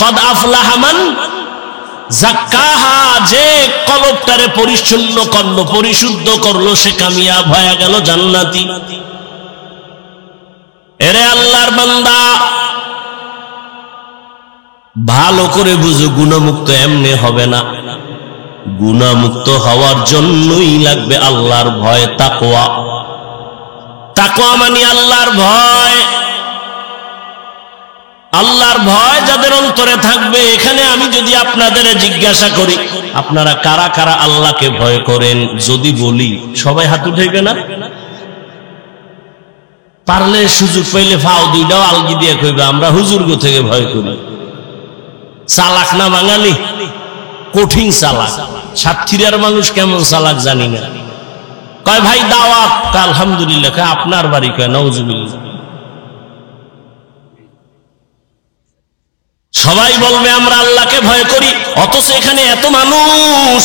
কদ আফলাহা মান যাক্কাহা, যে কলবটারে পরিচ্ছন্ন করলো, পরিশুদ্ধ করলো, সে কামিয়াব হয়ে গেল, জান্নাতি। এরে আল্লাহর বান্দা, ভালো করে বুঝো, গুনাহমুক্ত এমনি হবে না। গুনাহমুক্ত হওয়ার জন্যই লাগবে আল্লাহর ভয়, তাকওয়া। তাকওয়া মানে আল্লাহর ভয়। আল্লাহর ভয় যাদের অন্তরে থাকবে, এখানে আমি যদি আপনাদের জিজ্ঞাসা করি আপনারা কারা কারা আল্লাহকে ভয় করেন, যদি বলি সবাই হাত উঠাইবে না? পারলে সুযোগ পাইলে ফাও দুইটাও আলগি দিয়ে কইবে আমরা হুজুরগো থেকে ভয় করি। চালাক না বাঙালি? কঠিন চালাক। সাতক্ষীরার মানুষ কেমন চালাক জানি না। কয় ভাই দাওয়াত, আলহামদুলিল্লাহ। কয় আপনার বাড়ি? কয় নাউজুবিল্লাহ। সবাই বলবে আমরা আল্লাহকে ভয় করি, অথচ এখানে এত মানুষ,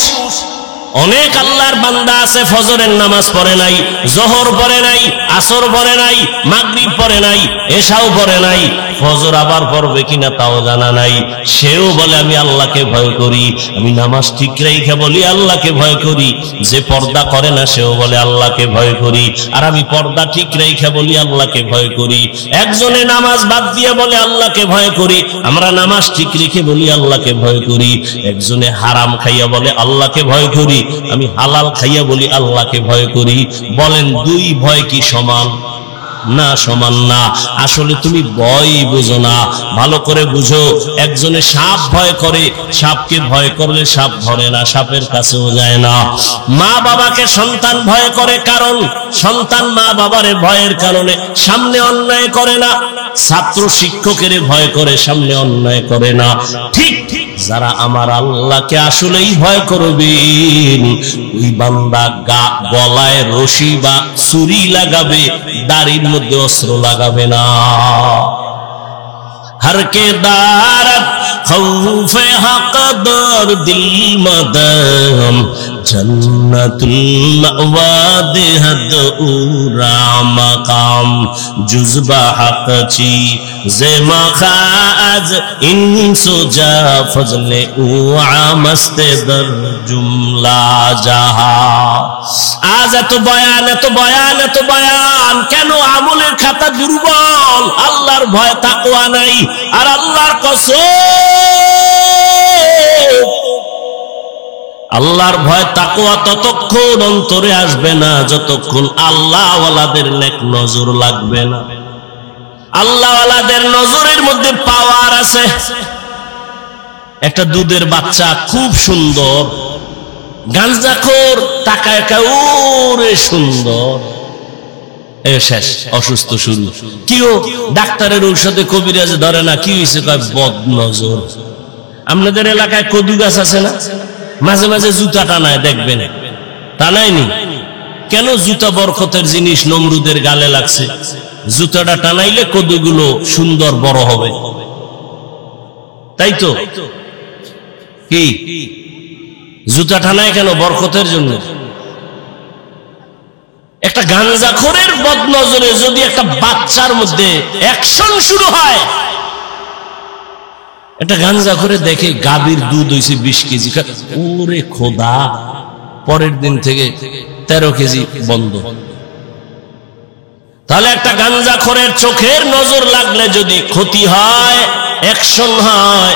অনেক আল্লাহর বান্দা আছে ফজরের নামাজ পড়ে নাই, জোহর পড়ে নাই, আসর পড়ে নাই, মাগরিব পড়ে নাই, এশাও পড়ে নাই, ফজর আবার পড়বে কিনা তাও জানা নাই। সেও বলে আমি আল্লাহকে ভয় করি, আমি নামাজ ঠিক রেখে বলি আল্লাহকে ভয় করি। যে পর্দা করে না সেও বলে আল্লাহকে ভয় করি, আর আমি পর্দা ঠিক রেখে বলি আল্লাহকে ভয় করি। একজনে নামাজ বাদ দিয়ে বলে আল্লাহকে ভয় করি, আমরা নামাজ ঠিক রেখে বলি আল্লাহকে ভয় করি। একজনে হারাম খাইয়া বলে আল্লাহকে ভয় করি, আমি হালাল খাইয়া বলি আল্লাহকে ভয় করি। বলেন দুই ভয় কি সমান? না, সমান না। আসলে তুমি ভয় বুঝো না, ভালো করে বুঝো। একজনে সাপ ভয় করে, সাপকে ভয় করলে সাপ ধরে না, সাপের কাছেও যায় না। মা বাবাকে সন্তান ভয় করে, কারণ সন্তান মা বাবারে ভয়ের কারণে সামনে অন্যায় করে না। ছাত্র শিক্ষকের ভয় করে, সামনে অন্যায় করে না। ঠিক যারা আমার আল্লাহকে আসলেই ভয় করবেন, ওই বান্দা গলায় রশি বা ছুরি লাগাবে, দাড়ির মধ্যে অস্ত্র লাগাবে না। हर के दारत खौफे हक दर दिल मदम जन्नतुल मअवा देहद उरा मकाम जुज़बा हक ची जे मखाज इन सुजा फजले उआ मस्ते दर जुमला जहा। आज এত বয়ান, এত বয়ান, এত বয়ান কেন? আমলের খাতা দুর্বল, আল্লাহর ভয় তাকওয়া নাই। আর আল্লাহর কসম, আল্লাহর ভয় তাকওয়া ততক্ষণ অন্তরে আসবে না যতক্ষণ আল্লাহওয়ালাদের নেক নজর লাগবে না। আল্লাহওয়ালাদের নজরের মধ্যে পাওয়ার আছে। একটা দুধের বাচ্চা খুব সুন্দর, গাঞ্জাখোর তাকায় ওরে সুন্দর, শেষ, অসুস্থ শুরু। কিও ডাক্তারের ঔষধে কবিরাজ ধরে না, কি হয়েছে? কয় বদ নজর। আপনাদের এলাকায় কদু গাছ আছে না? মাঝে মাঝে জুতা টানায়, দেখবেন টানায়নি কেন? জুতা বরকতের জিনিস, নমরুদের গালে লাগছে, জুতাটা টানাইলে কদুগুলো সুন্দর বড় হবে, তাই তো? কি জুতা টানায় কেন? বরকতের জন্য। একটা গাঞ্জাখোরের বদনজরে যদি একটা বাচ্চার মধ্যে অ্যাকশন শুরু হয়, একটা গাঞ্জাখোরে দেখে গাভীর দুধ হইছে 20 কেজি, ওরে খোদা, পরের দিন থেকে 13 কেজি বন্ধ। তাহলে একটা গাঞ্জাখোরের চোখের নজর লাগলে যদি ক্ষতি হয়, অ্যাকশন হয়,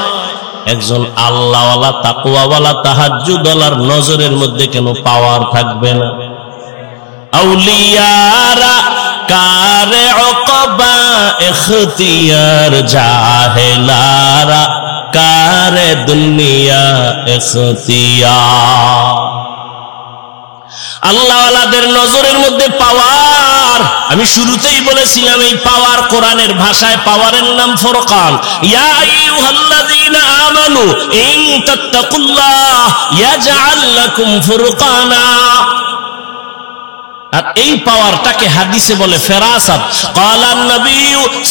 একজন আল্লাহওয়ালা তাকওয়াওয়ালা তাহাজ্জুদওয়ালার নজরের মধ্যে কেন পাওয়ার থাকবে না? আউলিয়ারা কারে উকবা ইখতিয়ার, জাহেলারা কারে দুনিয়া ইখতিয়ার। আল্লাহওয়ালাদের নজরের মধ্যে পাওয়ার, আমি শুরুতেই বলেছিলাম এই পাওয়ার কোরআনের ভাষায় পাওয়ারের নাম ফুরকান। ইয়া আইয়ুহাল্লাযীনা আমানু ইন তাত্তাকুল্লাহ ইয়াজআল লাকুম ফুরকানা। আর এই পাওয়ারটাকে হাদিসে বলে ফেরাসাত। ক্বালান নবী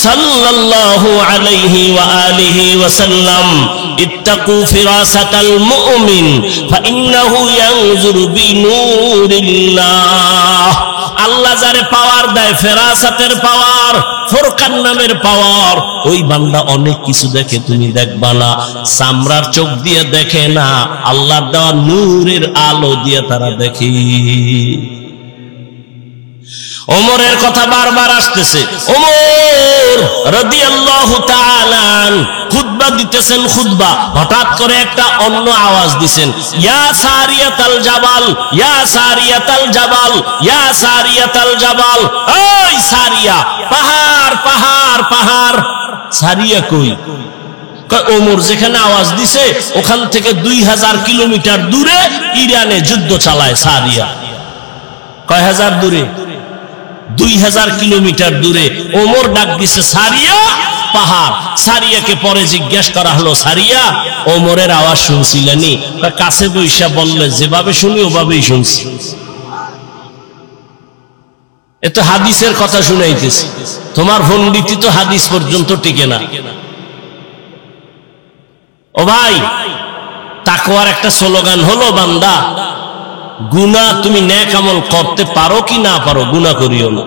সাল্লাল্লাহু আলাইহি ওয়া আলিহি ওয়াসাল্লাম ইত্তাকু ফিরাসাতাল মুমিন ফাইন্নাহু ইয়ানজুরু বিনূরিল্লাহ। আল্লাহ যারে পাওয়ার দেয়, ফেরাসাতের পাওয়ার, ফুরকান নামের পাওয়ার, ওই বান্দা অনেক কিছু দেখে, তুমি দেখবা না। চামড়ার চোখ দিয়ে দেখে না, আল্লাহর দেওয়া নূরের আলো দিয়ে তারা দেখে। ওমরের কথা বারবার আসতেছে। ওমর রাদিয়াল্লাহু তাআলা খুতবা দিতেছেন, খুতবা, হঠাৎ করে একটা অন্য আওয়াজ দিবেন, ইয়া সারিয়াতাল জাবাল, ইয়া সারিয়াতাল জাবাল, ইয়া সারিয়াতাল জাবাল। ওই সারিয়া, পাহাড় পাহাড় পাহাড়। সারিয়া কই? ওমর যেখানে আওয়াজ দিছে ওখান থেকে 2000 কিলোমিটার দূরে ইরানে যুদ্ধ চালায় সারিয়া। কয় হাজার দূরে? 2000 কিলোমিটার দূরে। ওমর ডাক দিছে সারিয়া, পাহাড়। সারিয়াকে পরে জিজ্ঞেস করা হলো, সারিয়া ওমরের আওয়াজ শুনছিলেনি? কাছে বৈশা বললে, যেভাবে শুনি ওভাবেই শুনছি। এত হাদিসের কথা শুনাইতেছি, তোমার পণ্ডিতি তো হাদিস পর্যন্ত টিকে না। ও ভাই, তাকওয়ার একটা স্লোগান হলো, বান্দা গুনাহ তুমি নেক আমল করতে পারো কি না পারো, গুনাহ করিও না।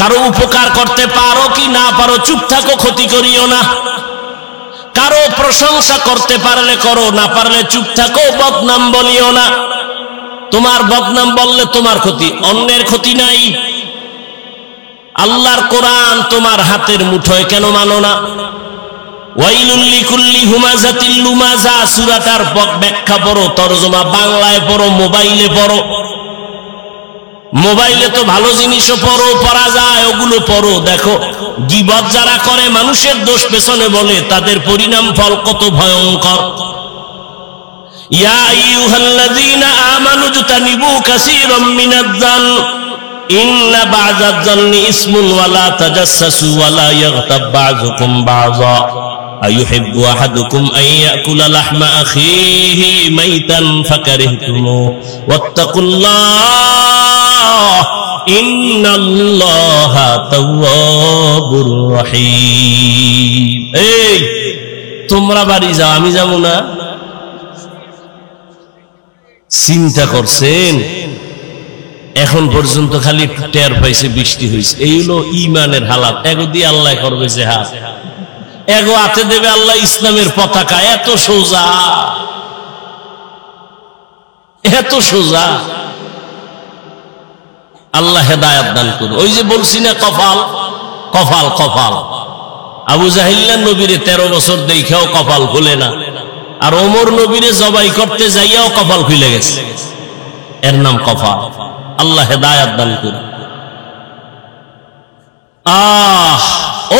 কারো উপকার করতে পারো কি না পারো, চুপ থাকো, ক্ষতি করিও না। কারো প্রশংসা করতে পারলে করো, না পারলে চুপ থাকো, বদনাম বলিও না। তোমার বদনাম বললে তোমার ক্ষতি, অন্যের ক্ষতি নাই। আল্লাহর কোরআন তোমার হাতের মুঠোয় কেন মানো না? ওয়াইলুল লিকুল্লি হুমাযাতিল লুমাযা সূরাটার ব্যাখ্যা পড়ো, তরজমা বাংলায় পড়ো, মোবাইলে পড়ো। মোবাইলে তো ভালো জিনিসও পড়া যায়, ওগুলো পড়ো। দেখো গীবত যারা করে মানুষের দোষ পেছনে বলে, তাদের পরিণাম ফল কত ভয়ঙ্কর। ইয়া আইয়ুহাল্লাযীনা আমানু জতানিবু কাসীরাম মিনাজ-জান ইন্না বা'যাজ-জান্নি ইসমুন ওয়া লা তাজাসসাসু ওয়া লা ইয়াগতাব বা'যুকুম বা'যা আইয়ুহিব্বু আহাদুকুম আন ইয়াকুলা লাহমা আখিহি মাইতান ফাকারিহতুমুহু ওয়াত্তাকুল্লাহ ইন্নাল্লাহা তাওয়াবুর রহিম। এই তোমরা বাড়ি যাও, আমি যাব না? চিন্তা করছেন? এখন পর্যন্ত খালি টের পাইছে বৃষ্টি হয়েছে। এই হলো ইমানের হালাত। এগো দিয়ে আল্লাহ করবে যে হাত, এগো হাতে দেবে আল্লাহ ইসলামের পতাকা। এত সোজা, এত সোজা। আল্লাহ হেদায়েত দান করুন। ওই যে বলছি না কপাল কপাল কপাল, আবু জাহিল্লা নবীরে 13 বছর দেখাও কপাল খুলে না, আর ওমর নবীরে জবাই করতে যাইয়াও কপাল খুলে গেছে। এর নাম কপাল। আল্লাহ হেদায়েত দান করুন।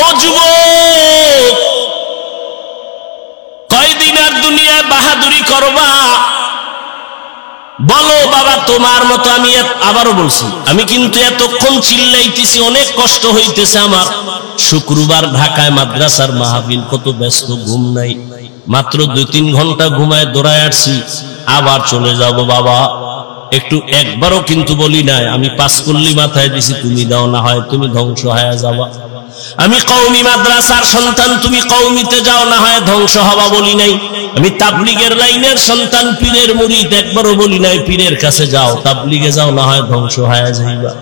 ও যুবক, কয়দিন আর দুনিয়ায় বাহাদুরি করবা? বলো বাবা তোমার মতো। আমি আবারও বলছি, আমি কিন্তু এতক্ষণ চিল্লাইতেছি, অনেক কষ্ট হইতেছে আমার। শুক্রবার ঢাকায় মাদ্রাসার মাহফিল, কত ব্যস্ত, ঘুম নাই। মাত্র 2-3 ঘন্টা ঘুমায় দৌড়ায় আসছি, আবার চলে যাব বাবা। একটু একবারও কিন্তু বলি নাই, আমি 5 কল্লি মাথায় দিছি, তুমি দাও, না হয় তুমি ধ্বংস হয়ে যাবা। আমি কওমি মাদ্রাসার সন্তান, তুমি কওমিতে যাও, না হয় ধ্বংস হবা বলি নাই। আমি তাবলীগের লাইনের সন্তান, পীরের মুরিদ, একবারও বলি নাই পীরের কাছে যাও, তাবলীগে যাও, না হয় ধ্বংস হয়ে যাইবা।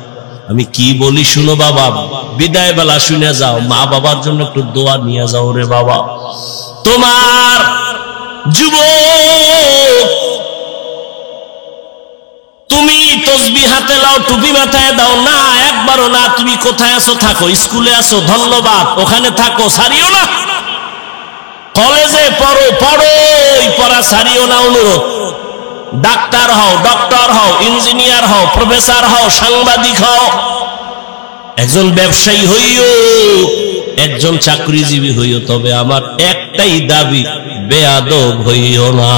আমি কি বলি শুনো বাবা, বিদায় বেলা শুনে যাও, মা বাবার জন্য একটু দোয়া নিয়ে যাও রে বাবা। তোমার যুবক, তুমি তসবিহ হাতে লাও, টুপি মাথায় দাও না, একবারও না। তুমি কোথায় আছো থাকো, স্কুলে আছো ধন্যবাদ, ওখানে থাকো, ছাড়িও না। কলেজে পড়ো, পড়া ছাড়িও না, অনুরোধ। ডাক্তার হও, ডক্টর হও, ইঞ্জিনিয়ার হও, প্রফেসর হও, সাংবাদিক হও, একজন ব্যবসায়ী হইও, একজন চাকরিজীবী হইও, তবে আমার একটাই দাবি, বেয়াদব হইও না।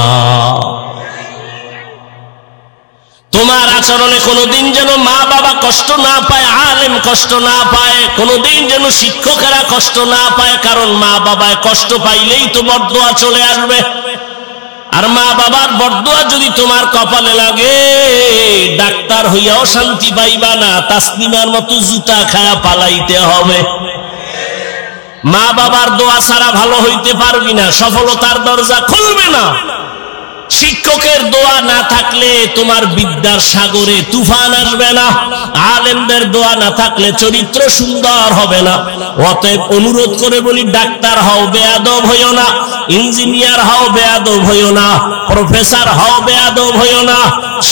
তোমার আচরণে কোনোদিন যেন মা বাবা কষ্ট না পায়, আলেম কষ্ট না পায়, কোনোদিন যেন শিক্ষকেরা কষ্ট না পায়। কারণ মা বাবায় কষ্ট পাইলেই তো বরদোয়া চলে আসবে, আর মা বাবার বরদোয়া যদি তোমার কপালে লাগে, ডাক্তার হইয়াও শান্তি পাইবা না, তাসলিমার মতো জুতা খায়া পালাইতে হবে। মা বাবার দোয়া ছাড়া ভালো হইতে পারবি না, সফলতার দরজা খুলবে না। শিক্ষকের দোয়া না থাকলে তোমার বিদ্যার সাগরে তুফান আসবে না। আলেমদের দোয়া না থাকলে চরিত্র সুন্দর হবে না। অতএব অনুরোধ করে বলি, ডাক্তার হও, বেয়াদব হইও না। ইঞ্জিনিয়ার হও, বেয়াদব হইও না। প্রফেসর হও, বেয়াদব হইও না।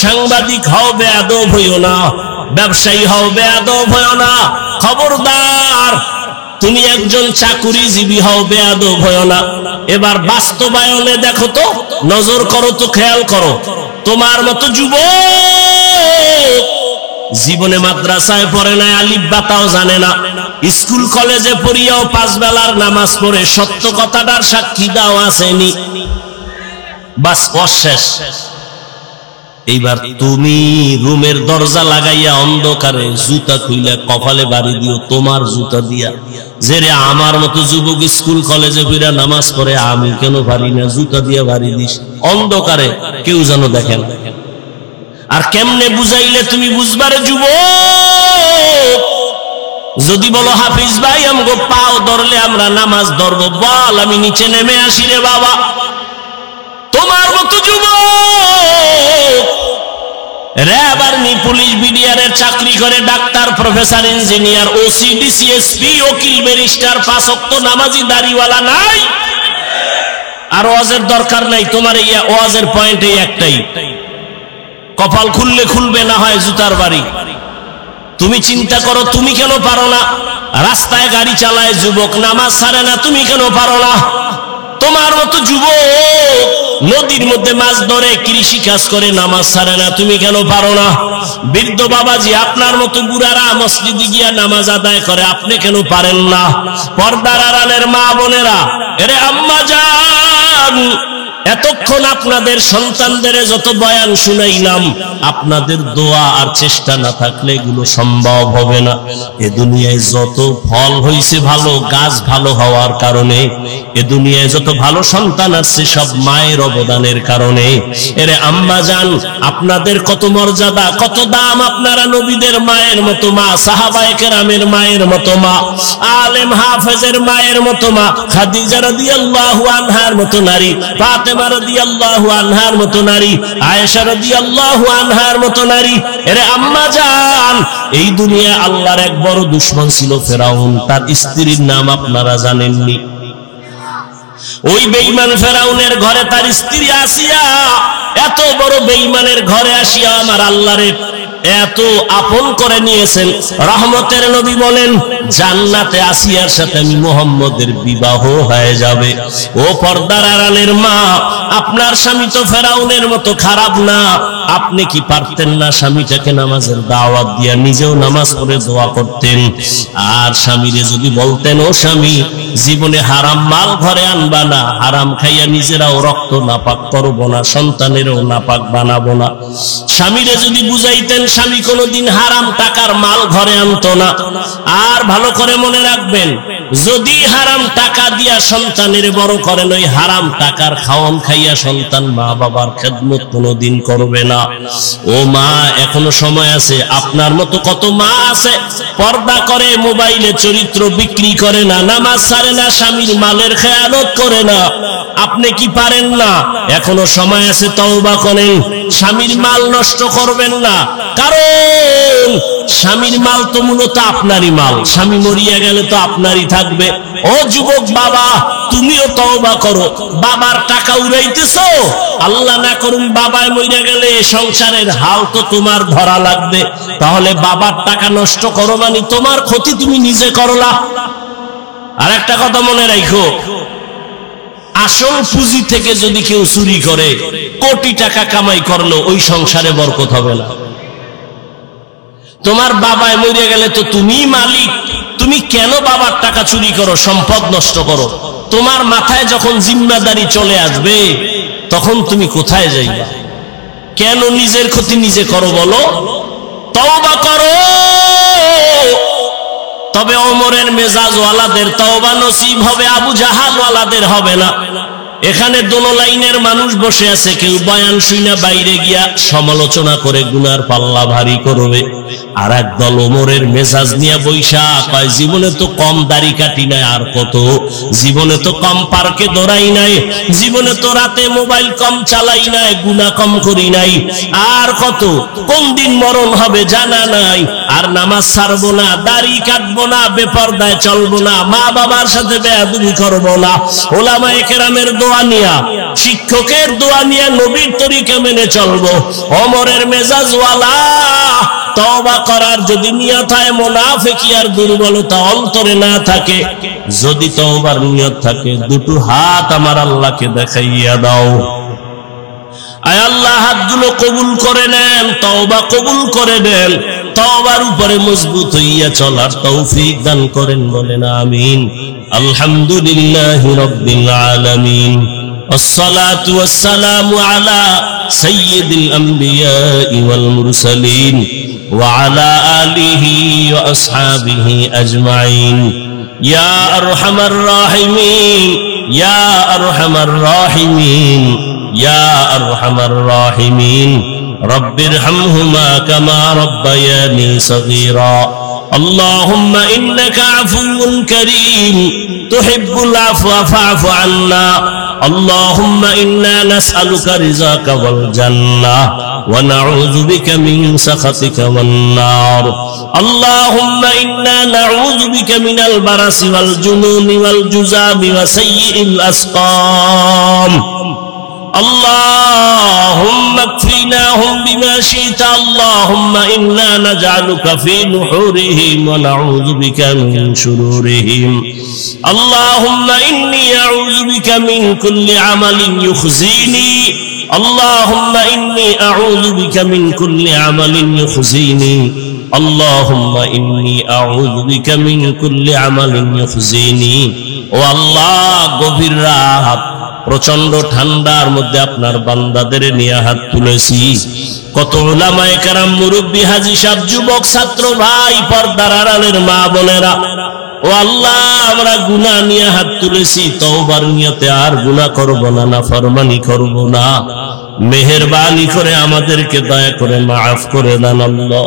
সাংবাদিক হও, বেয়াদব হইও না। ব্যবসায়ী হও, বেয়াদব হইও না। খবরদার, তুমি একজন চাকুরিজীবী হও, বেয়াদব হইও না। এবার বাস্তবায়নে দেখো তো, নজর করো তো, খেয়াল করো। তোমার মতো যুবক জীবনে মাদ্রাসায় পড়ে না, আলিফ বাতাও জানে না, স্কুল কলেজে পড়িয়াও 5 বেলার নামাজ পড়ে সত্য কথাটার সাক্ষী দাও আসেনি, বাস অশেষ। এইবার তুমি রুমের দরজা লাগাইয়া অন্ধকারে জুতা খুইলা কপালে বাড়ি দিও, তোমার জুতা দিয়া, যে রে আমার মতো যুবক স্কুল কলেজে ফিরা নামাজ পড়ে, আমি কেন পারি না, জুতা দিয়া বাড়ি দিস অন্ধকারে, কেউ যেন দেখেন। আর কেমনে বুঝাইলে তুমি বুঝবারে যুবক? যদি বলো হাফিজ ভাই আমগো পাও ধরলে আমরা নামাজ ধরবো, বল আমি নিচে নেমে আসি রে বাবা। তোমার মতো যুবক র‍্যাব, আর্মি, পুলিশ, বিডিআরের চাকরি করে, doctor, professor, engineer, OC, DC, SP, উকিল, ব্যারিস্টার, 5 ওয়াক্ত নামাজি, দাড়িওয়ালা নাই। আর ওয়াজের দরকার নাই তোমার, এই ওয়াজের পয়েন্ট এই একটাই, কপাল খুললে খুলবে, না হয় জুতার বাড়ি। তুমি চিন্তা করো, তুমি কেন পারো না? রাস্তায় গাড়ি চালায় যুবক, নামাজ ছাড়ে না, তুমি কেন পারো না? তোমার মতো যুবক নদীর মধ্যে মাছ ধরে, কৃষি কাজ করে, নামাজ ছাড়ে না, তুমি কেন পারো না? বৃদ্ধ বাবাজি, আপনার মতো বুড়ারা মসজিদে গিয়া নামাজ আদায় করে, আপনি কেন পারেন না? পর্দার আড়ালের মা বোনেরা, এরে আম্মা জান, এতক্ষণ আপনাদের সন্তানদের যত বয়ান শুনাইলাম, আপনাদের দোয়া আর চেষ্টা না থাকলে এগুলো সম্ভব হবে না। এ দুনিয়ায় যত ফল হইছে ভালো, গাছ ভালো হওয়ার কারণে, এ দুনিয়ায় যত ভালো সন্তান আসছে সব মায়ের অবদানের কারণে। এরে আম্মা জান, আপনাদের কত মর্যাদা, কত দাম। আপনারা নবীদের মায়ের মতো মা, সাহাবায়ে কেরামের মায়ের মতো মা, আলেম হাফেজের মায়ের মতো মা, খাদিজা রাদিয়াল্লাহু আনহার মতো নারী, ফাতেমা রাদিয়াল্লাহু আনহার মতো নারী, আয়েশা রাদিয়াল্লাহু আনহার মতো নারী। এরে আম্মা জান, এই দুনিয়া আল্লাহর এক বড় দুশমন ছিল ফেরাউন। তার স্ত্রীর নাম আপনারা জানেননি? ওই বেঈমান ফেরাউনের ঘরে তার স্ত্রী আসিয়া, এত বড় বেঈমানের ঘরে আসিয়া আমার আল্লাহরে এত আপন করে নিয়েছেন। রহমতের নবী বলেন, জান্নাতে আসিয়ার সাথে আমি মুহাম্মদের বিবাহ হয়ে যাবে। ও পর্দার আড়ালের মা, আপনার স্বামী তো ফেরাউনের মতো খারাপ না। আপনি কি পারতেন না স্বামীটাকে নামাজের দাওয়াত দিয়া নিজেও নামাজ পড়ে দোয়া করতেন? আর স্বামীরে যদি বলতেন, ও স্বামী, জীবনে হারাম মাল ঘরে আনবা না, হারাম খাইয়া নিজেরাও রক্ত নাপাক করবো না, সন্তানেরও নাপাক বানাবো না। স্বামীরে যদি বুঝাইতেন, স্বামী কোনোদিন হারাম টাকার মাল ঘরে আনতো না। আর ভালো করে মনে রাখবেন, যদি হারাম টাকা দিয়া সন্তানের বড় করেন, ওই হারাম টাকার খাওয়ান খাইয়া সন্তান মা বাবার খেদমত কোনোদিন করবে না। ও মা, এখনো সময় আছে। আপনার মতো কত মা আছে, পর্দা করে, মোবাইলে চরিত্র বিক্রি করে না, নামাজ ছাড়ে না, স্বামীর মালের খেয়ানত করে না। আপনি কি পারেন না? এখনো সময় আছে, তওবা করেন। স্বামীর মাল নষ্ট করবেন না, কারণ স্বামীর মাল তো মূলত আপনারই মাল। স্বামী মরিয়া গেলে তো আপনারই থাকবে। ও যুবক বাবা, তুমিও তওবা করো। বাবার টাকা উড়াইতেছো, আল্লাহ না করুন বাবায় মরিয়া গেলে সংসারের হাল তো তোমার ধরা লাগবে। তাহলে বাবার টাকা নষ্ট করো মানে তোমার ক্ষতি তুমি নিজে করলা। আর একটা কথা মনে রাখো, আসল পুঁজি থেকে যদি কেউ চুরি করে, কোটি টাকা কামাই করলো, ওই সংসারে বরকত হবে না। তোমার বাবায় মরে গেলে তো তুমি মালিক, তুমি কেন বাবার টাকা চুরি করো, সম্পদ নষ্ট করো? তোমার মাথায় যখন জিম্মাদারি চলে আসবে, তখন তুমি কোথায় যাইবা? কেন নিজের ক্ষতি নিজে করো বলো? তওবা করো। তবে ওমরের মেজাজ ওয়ালাদের তওবা নসিব হবে, আবু জাহাল ওয়ালাদের হবে না। এখানে দোনো লাইনের মানুষ বসে আছে, কেউ বয়ান শুইনা বাইরে গিয়া সমালোচনা করে গুনার পাল্লা ভারী করবে, আর একদল ওমরের মেজাজ নিয়ে বৈশা কয়, জীবনে তো কম দাড়ি কাটি নাই, আর কত, জীবনে তো কম পার্কে দৌড়াই নাই, জীবনে তো রাতে মোবাইল কম চালাই নাই, গুনাহ কম করি নাই, আর কত, কোন দিন মরণ হবে জানা নাই, আর নামাজ ছাড়বো না, দাড়ি কাটবো না, বেপরদায় চলবো না, মা বাবার সাথে বেয়াদবি করবো না, ওলামায়ে কেরামের দোয়া নিয়া, শিক্ষকের দোয়া নিয়া নবীর তরিকা মেনে চলবো। ওমরের মেজাজ ওয়ালা তওবা করার যদি নিয়ত হয়, মুনাফিকি আর দুর্বলতা অন্তরে না থাকে, যদি তওবার নিয়ত থাকে, দুটো হাত আমার আল্লাহকে দেখাইয়া দাও। আয় আল্লাহ, হাতগুলো কবুল করে নেন, তওবা কবুল করে নেন, তওবার উপরে মজবুত হইয়া চলার তৌফিক দান করেন, বলেন আমিন। আলহামদুলিল্লাহি রাব্বিল আলামিন, والصلاة والسلام على سيد الأنبياء والمرسلين وعلى آله وأصحابه أجمعين. يا أرحم الراحمين، يا أرحم الراحمين، يا أرحم الراحمين، رب ارحمهما كما ربياني صغيرا. اللهم إنك عفو كريم تحب العفو فاعف عنا. اللهم إنا نسألك رضاك والجنة ونعوذ بك من سخطك والنار. اللهم إنا نعوذ بك من البرص والجنون والجذام وسيء الأسقام. اللهم اكفناهم بما شئت اللهم إنا نجعلك في نحورهم ونعوذ بك من شرورهم اللهم إني أعوذ بك من كل عمل يخزيني اللهم إني أعوذ بك من كل عمل يخزيني اللهم إني أعوذ بك من كل عمل يخزيني والله গভীর রাত প্রচন্ড ঠান্ডার মধ্যে আপনার বান্দাদের নিয়ে হাত তুলেছি কত উলামায়ে কেরাম মুরব্বি হাজী সাহেব যুবক ছাত্র ভাই পর্দার আড়ালের মা বোনেরা ও আল্লাহ আমরা গুনাহ নিয়ে হাত তুলেছি তওবার নিয়তে আর গুনাহ করব না নাফরমানি করব না মেহেরবানি করে আমাদেরকে দয়া করে maaf করে দেন আল্লাহ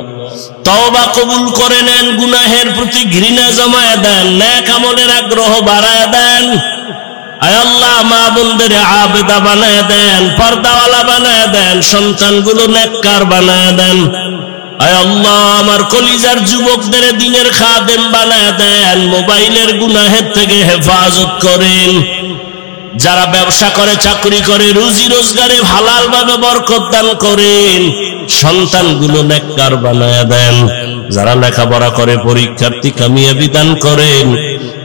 তওবা কবুল করে নেন গুনাহের প্রতি ঘৃণা জমায়ে দেন নেক আমলের আগ্রহ বাড়ায় দেন আয় আল্লাহ মা বোনদের আবেদা বানায় দেন পর্দাওয়ালা বানায় দেন সন্তানগুলো নেককার বানায় দেন আয় আল্লাহ আমার কলিজার যুবকদের দ্বীনের খাদেম বানায় দেন মোবাইলের গুনাহের থেকে হেফাজত করেন যারা ব্যবসা করে চাকরি করে রুজি রোজগারে হালাল ভাবে বরকত দান করেন সন্তানগুলো নেককার বানায় দেন যারা লেখাপড়া করে পরীক্ষার্থী কামিয়াবি দান করেন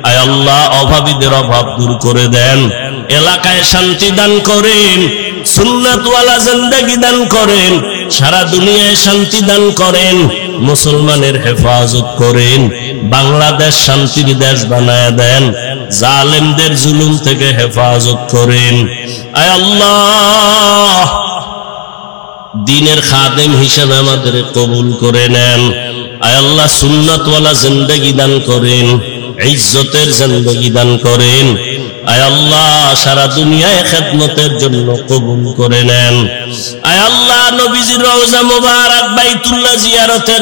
আয় আল্লাহ অভাবীদের অভাব দূর করে দেন এলাকায় শান্তি দান করেন সুন্নাতওয়ালা জিন্দেগি দান করেন সারা দুনিয়ায় শান্তি দান করেন মুসলমানের হেফাজত করেন বাংলাদেশ শান্তির দেশ বানায় দেন জালেমদের জুলুম থেকে হেফাজত করেন আয় আল্লাহ দ্বীনের খাদেম হিসেবে আমাদের কবুল করে নেন আয় আল্লাহ সুন্নাতওয়ালা জিন্দেগি দান করেন ইজ্জতের জিন্দেগি দান করেন আয় আল্লাহ সারা দুনিয়ায় খেদমতের জন্য কবুল করে নেন আয় আল্লাহ নবীজির রওজা মুবারক বাইতুল্লাহ জিয়ারতের